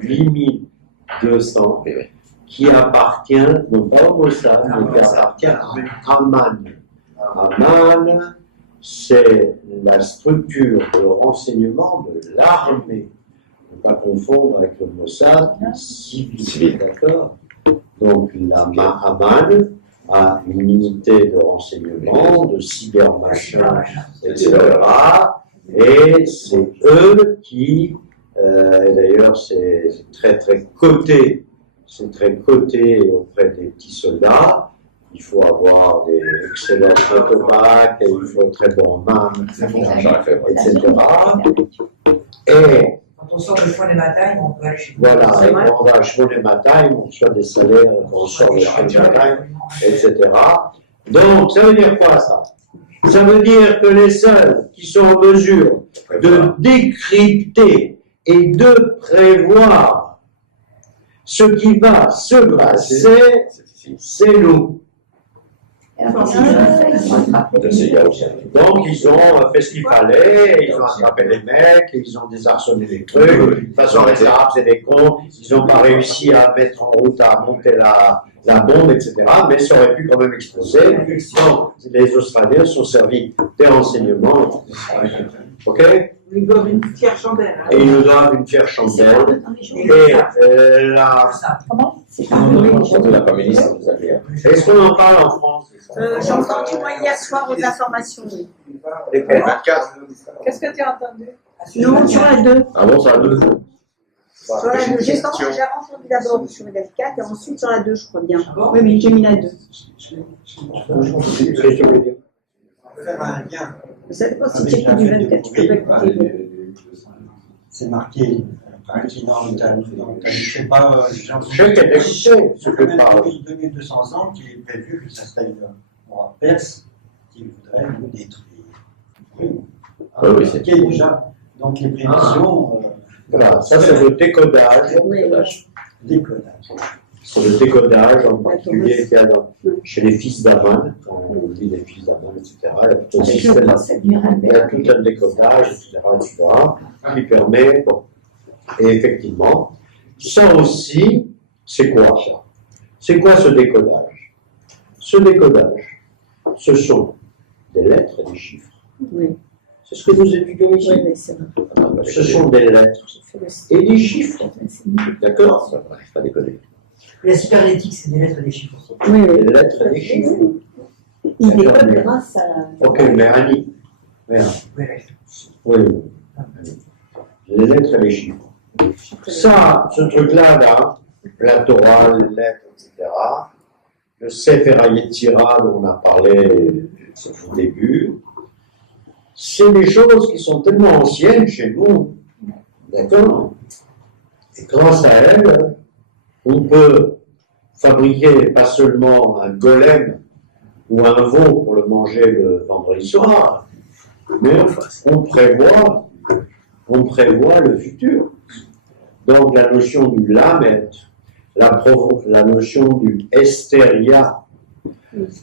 8200 qui appartient, non pas au Mossad, mais qui appartient à Amman. Amman, c'est la structure de renseignement de l'armée. Ne pas confondre avec le Mossad civil, d'accord? Donc, Amman a une unité de renseignement, de cybermachin, etc. Et c'est eux qui, d'ailleurs, c'est très très coté, auprès des petits soldats. Il faut avoir des excellents photobacs, il faut être très bon en main, etc. Et quand on sort de Chouan les Matins, on peut aller chez nous. voilà, et quand on va à Chouan les Matins, on reçoit des salaires, quand on sort de Chouan les Matins, etc. Donc, ça veut dire quoi ça? Ça veut dire que les seuls qui sont en mesure de décrypter et de prévoir ce qui va se passer, c'est nous. Donc ils ont fait ce qu'il fallait, ils ont attrapé les mecs, ils ont désarçonné les trucs. De toute façon, les Arabes, c'est des cons, ils n'ont pas réussi à mettre en route, à monter la bombe, etc. Mais ça aurait pu quand même exploser. Donc, les Australiens sont servis des renseignements. Ok? Ils nous doivent une fière chandelle. Et ils nous donnent une fière chandelle. Et la... Comment? La communiste, vous avez. Est-ce qu'on en parle en France? J'ai entendu moi hier soir aux informations. Oui. Les 24. Qu'est-ce que tu as entendu? Non, sur la 2. Ah bon, ça a 2 jours. Sur la 2. J'ai entendu d'abord sur la 4 et ensuite sur la 2, je crois bien. Oui, mais j'ai mis la 2. Faire un lien. Je ne savais pas si tu étais du 24, tu peux pas écouter. C'est marqué incident d'Italie. Je ne sais pas, j'ai Je sais qu'elle est ce que parle. 2200 ans qu'il est prévu que ça serait un Perse qui voudrait nous détruire. Oui, c'est déjà. Donc les prévisions. Voilà, ça c'est le décodage. Décodage. C'est le décodage en particulier qu'il y a chez les fils d'Aman, quand on dit les fils d'Aman, etc. Il y a tout un système, il y a tout un décodage, etc., qui permet, bon. Et effectivement, ça aussi, c'est quoi ça? C'est quoi ce décodage? Ce décodage, ce sont des lettres et des chiffres. Oui. C'est ce que nous étudions ici. Oui, c'est vrai. Ce sont des lettres et des chiffres. D'accord? Ça n'arrive pas à décoder. La cybernétique, c'est des lettres et des chiffres aussi. Oui, Des oui. lettres et des chiffres. Il décode grâce à la... Ok, mais Annie, merde. Oui, Oui, les lettres et les chiffres. Ça, ce truc-là, là, la Torah, les lettres, etc., le Sefer Yetzirah dont on a parlé au début, c'est des choses qui sont tellement anciennes chez nous, d'accord? Et grâce à elles, on peut fabriquer pas seulement un golem ou un veau pour le manger le vendredi soir, mais on prévoit le futur. Donc la notion du lamet, la notion du estheria,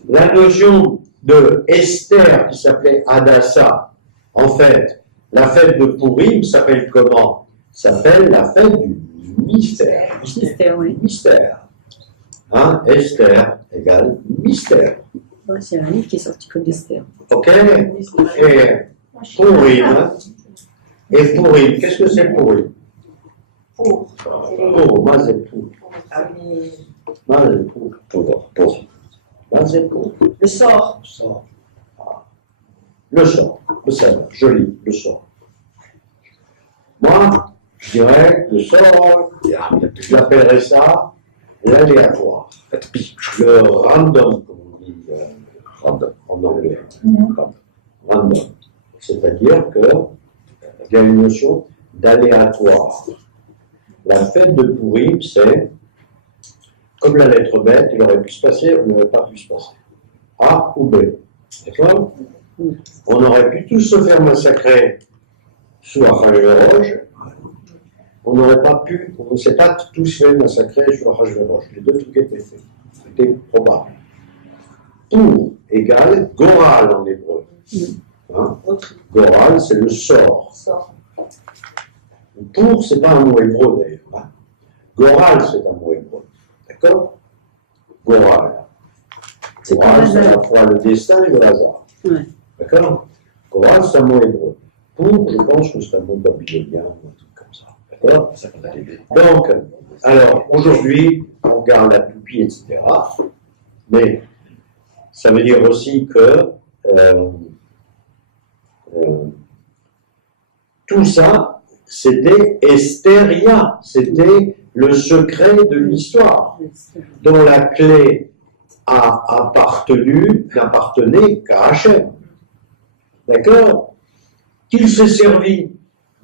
la notion de Esther qui s'appelait Hadassa. En fait, la fête de Purim s'appelle comment? S'appelle la fête du mystère. Mystère, oui. Mystère. Hein? Esther égale mystère. Ouais, c'est un livre qui est sorti comme d'Esther. Ok? Et Purim. Et Purim, qu'est-ce que c'est Purim? Pour. Mazel Pour. Mazel Pour. Mazel Pour. Le sort. Le sort. Le sort. Joli, le sort. Moi, je dirais le sort, j'appellerais ça l'aléatoire. Le random, comme on dit en anglais. Random. C'est-à-dire qu'il y a une notion d'aléatoire. La fête de Purim, c'est comme la lettre bête, il aurait pu se passer, on n'aurait pas pu se passer. A ou B. D'accord? On aurait pu tous se faire massacrer sous Achashverosh. On n'aurait pas pu, on ne s'est pas tous fait massacrer sous Achashverosh. Les deux trucs étaient faits. C'était probable. Pour égale Goral en hébreu. Hein? Goral, c'est le sort. Pour, c'est pas un mot hébreu d'ailleurs. Hein? Goral, c'est un mot hébreu. D'accord? Goral. Goral, c'est à la fois le destin et le hasard. Ouais. D'accord? Goral, c'est un mot hébreu. Pour, je pense que c'est un mot babylonien ou un truc comme ça. D'accord? Donc, alors, aujourd'hui, on regarde la toupie, etc. Mais ça veut dire aussi que tout ça, c'était Estheria, c'était le secret de l'histoire, dont la clé n'appartenait qu'à Hachem. D'accord? Qu'il s'est servi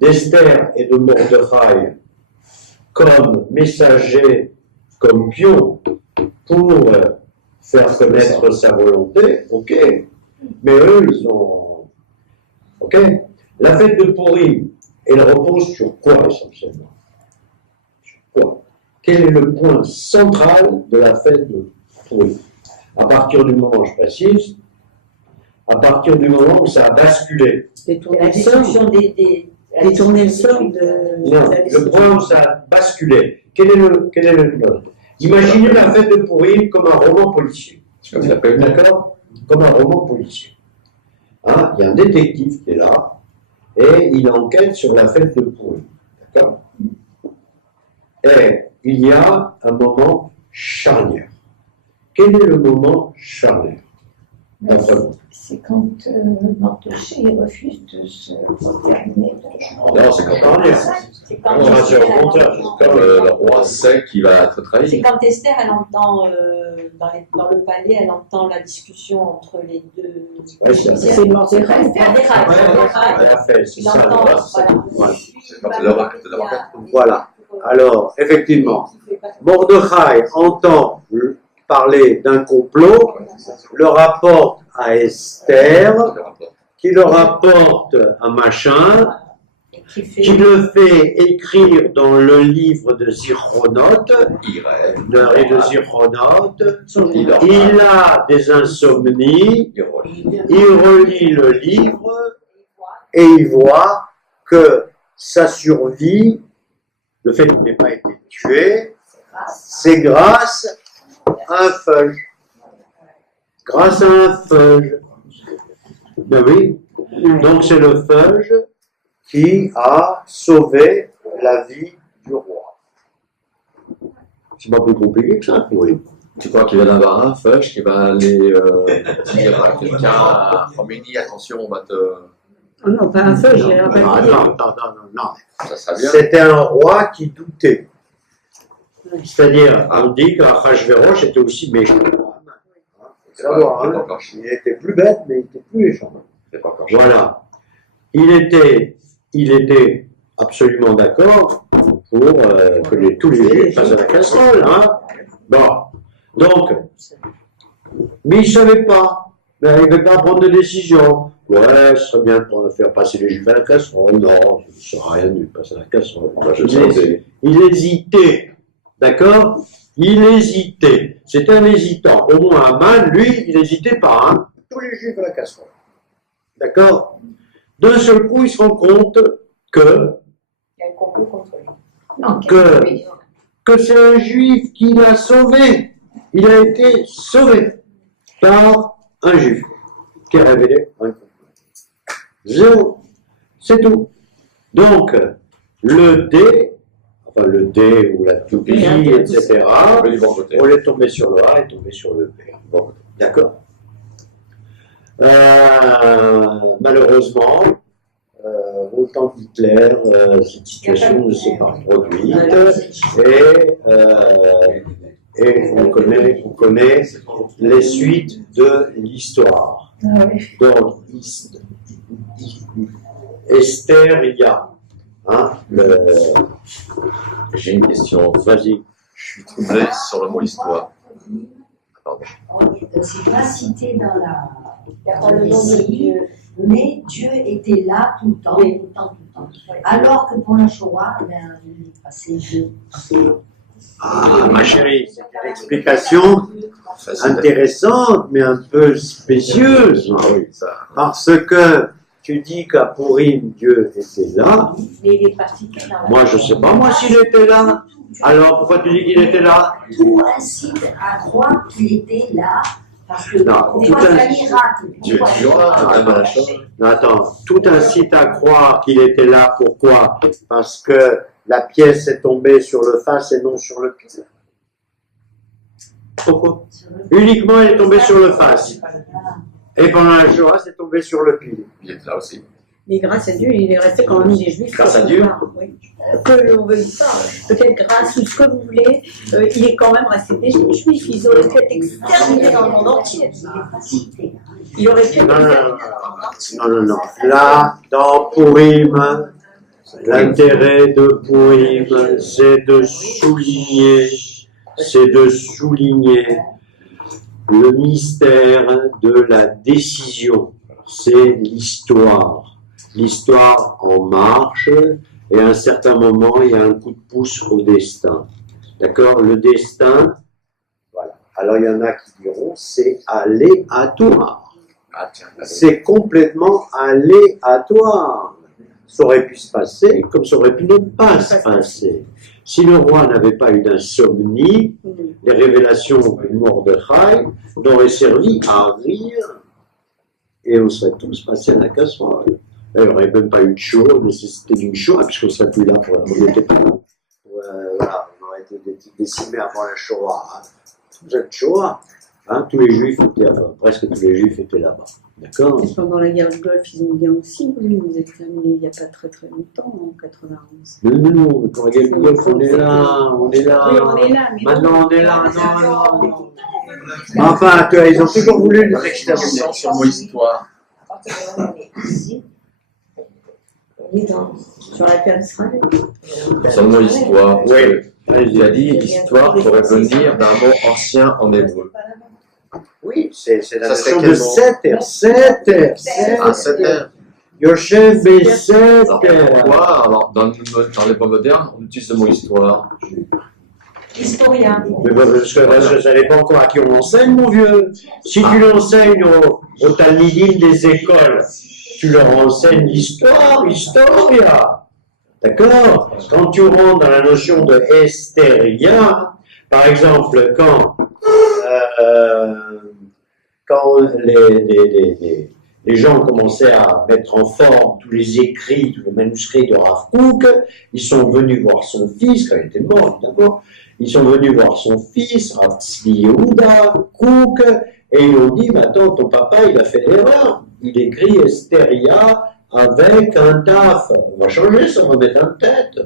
d'Esther et de Mordechai comme messagers, comme pions, pour faire connaître sa volonté, ok. Mais eux, ils ont... Ok. La fête de Purim, elle repose sur quoi essentiellement? Sur quoi? Quel est le point central de la fête de Purim? À partir du moment, je précise, à partir du moment où ça a basculé. Détourner La le sort. destruction Détourner le sort de. Non, le point où ça a basculé. Quel est le Imaginez la fête de Pourim comme un roman policier. C'est comme il appelle. D'accord? Comme un roman policier. Hein, il y a un détective qui est là et il enquête sur la fête de Pourim. D'accord? Et il y a un moment charnière. Quel est le moment charnière? D'après vous? C'est quand Mardochée refuse de se terminer. Non, c'est quand Charnière. C'est quand Non, c'est au Esther, contraire. elle entend- Quand le roi sait qu'il va être c'est trahi. quand Esther, elle entend dans le palais, elle entend la discussion entre les deux. Ouais, c'est C'est Mordechai. fait, c'est Il ça. entend, Voilà. voilà. Voilà. C'est quand le roi de l'enquête. Voilà. Alors, effectivement, Mordechai entend parler d'un complot, le rapporte à Esther, qui le rapporte un machin, qui le fait écrire dans le livre de Zichronot, Il rêve. le livre de Zichronot, Il en il a des insomnies, il relit. il relit le livre et il voit que sa survie, le fait qu'il n'ait pas été tué, c'est grâce à un feuille. Grâce à un feuille. Ben oui. Donc c'est le feuille qui a sauvé la vie du roi. C'est pas plus compliqué que ça, oui. Tu crois qu'il va y avoir un feuge qui va aller dire à quelqu'un à Khomeini, attention, on va te. Oh non, pas un feu, j'ai Non, pas dit. non. Ça sera bien. C'était un roi qui doutait. C'est-à-dire, on dit qu'Achashverosh était aussi méchant. Savoir, hein. Il était plus bête, mais il était plus méchant. C'est pas encore. Voilà. Il était absolument d'accord pour que tous les juifs passent à la casserole. Hein. Bon. Donc, mais il ne savait pas. Mais il n'arrivait pas à prendre de décision. Ouais, ce serait bien de faire passer les juifs à la casserole. Non, ça ne sert à rien de passer à la casserole. Moi, je sais. Il hésitait. D'accord? Il hésitait. C'était un hésitant. Au moins, Aman, lui, il n'hésitait pas. Hein. Tous les juifs à la casserole. D'accord? D'un seul coup, il se rend compte que Il y a un complot contre lui. que c'est un juif qui l'a sauvé. Il a été sauvé par un juif qui a révélé un complot. Zéro. C'est tout. Donc, le dé ou la toupie, etc., on est tombé sur le A et tombé sur le B. Bon, d'accord. Malheureusement, au temps d'Hitler, cette situation ne s'est pas produite et on connaît les suites de l'histoire. Donc, Esther, il y a. Hein, J'ai une question. Vas-y. Je suis troublé sur le mot histoire. Pardon. C'est pas cité dans la. Il n'y a pas le nom de Dieu. Mais Dieu était là tout le temps, tout le temps, tout le temps. Alors que pour la Shoah, il est passé Dieu. Ah, ma chérie, c'est une explication intéressante, mais un peu spécieuse. Ah oui, ça. Parce que tu dis qu'à Pourim, Dieu était là. Mais il est particulier dans la. Moi, je ne sais pas, moi, s'il était là. Alors, pourquoi tu dis qu'il était là? Tout incite à croire qu'il était là, parce que Non, on tout voit un incite- miracle. Dieu même à la chose. Non, attends, tout incite à croire qu'il était là. Pourquoi? Parce que la pièce est tombée sur le face et non sur le pile. Pourquoi? Uniquement, elle est tombée sur le face. Et pendant la Shoah, c'est tombé sur le pile. Il est là aussi. Mais grâce à Dieu, il est resté quand même des juifs. Grâce à Dieu. Oui. Que l'on veuille pas, peut-être grâce ou ce que vous voulez, il est quand même resté des juifs. Ils auraient pu être exterminés dans le monde entier. Il aurait pu être exterminé. Non. Là, dans Pourim, l'intérêt de Pourim, c'est de souligner le mystère de la décision. C'est l'histoire. L'histoire en marche, et à un certain moment, il y a un coup de pouce au destin. D'accord? Le destin, voilà. À Alors il y en a qui diront c'est aléatoire. Ah tiens, C'est complètement aléatoire. Ça aurait pu se passer comme ça aurait pu ne pas se passer. Si le roi n'avait pas eu d'insomnie, les révélations de Mordechai n'auraient servi à rire et on serait tous passés à la casserole. Il n'y aurait même pas eu de show, nécessité d'une show, puisqu'on ne serait plus là pour. On n'était pas là. Voilà, on aurait été décimés avant la Shoah. Hein. Vous êtes Shoah. Hein, tous les juifs étaient, enfin, presque tous les juifs étaient là-bas. D'accord? Et pendant la guerre du Golfe, ils ont bien aussi voulu nous exterminer il n'y a pas très très longtemps, en 91. Non, pour la guerre du Golfe, on est là, on est là. Oui, on est là, mais maintenant on est là, non. Enfin, tu vois, ils ont toujours voulu nous exterminer. sur mon histoire. Sur la terre d'Israël. Sur mon histoire. Oui. Il a dit histoire pourrait venir d'un mot ancien en hébreu. Oui, c'est la Ça serait notion quel de mot? Seter, Seter, Ah, Seter. Yoshev et Seter. Alors pourquoi, alors, dans l'hébreu moderne, on utilise le mot histoire? Historien. Mais parce que ça dépend encore à qui on enseigne, mon vieux. Si tu l'enseignes aux talmidim des écoles, tu leur enseignes l'histoire, historia. D'accord? Quand tu rentres dans la notion de estéria, par exemple, quand les gens commençaient à mettre en forme tous les écrits, tous les manuscrits de Rav Kook, ils sont venus voir son fils, quand il était mort, évidemment, ils sont venus voir son fils, Rav Tzvi Yehuda Kook, et ils ont dit, attends, ton papa, il a fait l'erreur, il écrit Estéria avec un taf. On va changer ça, on va mettre un tête.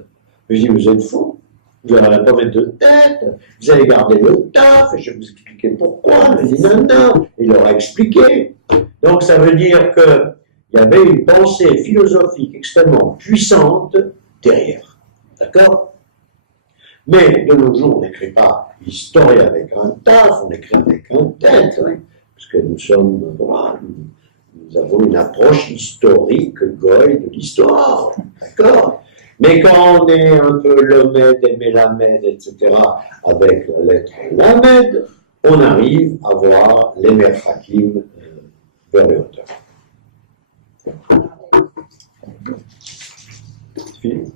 Je dis, vous êtes fous, vous n'allez pas mettre de tête, vous allez garder le taf, et je vais vous expliquer pourquoi. Il dit, non, il leur a expliqué. Donc ça veut dire qu'il y avait une pensée philosophique extrêmement puissante derrière. D'accord? Mais de nos jours, on n'écrit pas historie avec un taf, on écrit avec un tête, hein, parce que nous sommes, voilà, nous avons une approche historique, goy, de l'histoire, d'accord? Mais quand on est un peu Lomed et Melamed, etc., avec la lettre Lamed, on arrive à voir les Merchakim vers les hauteurs. Fini.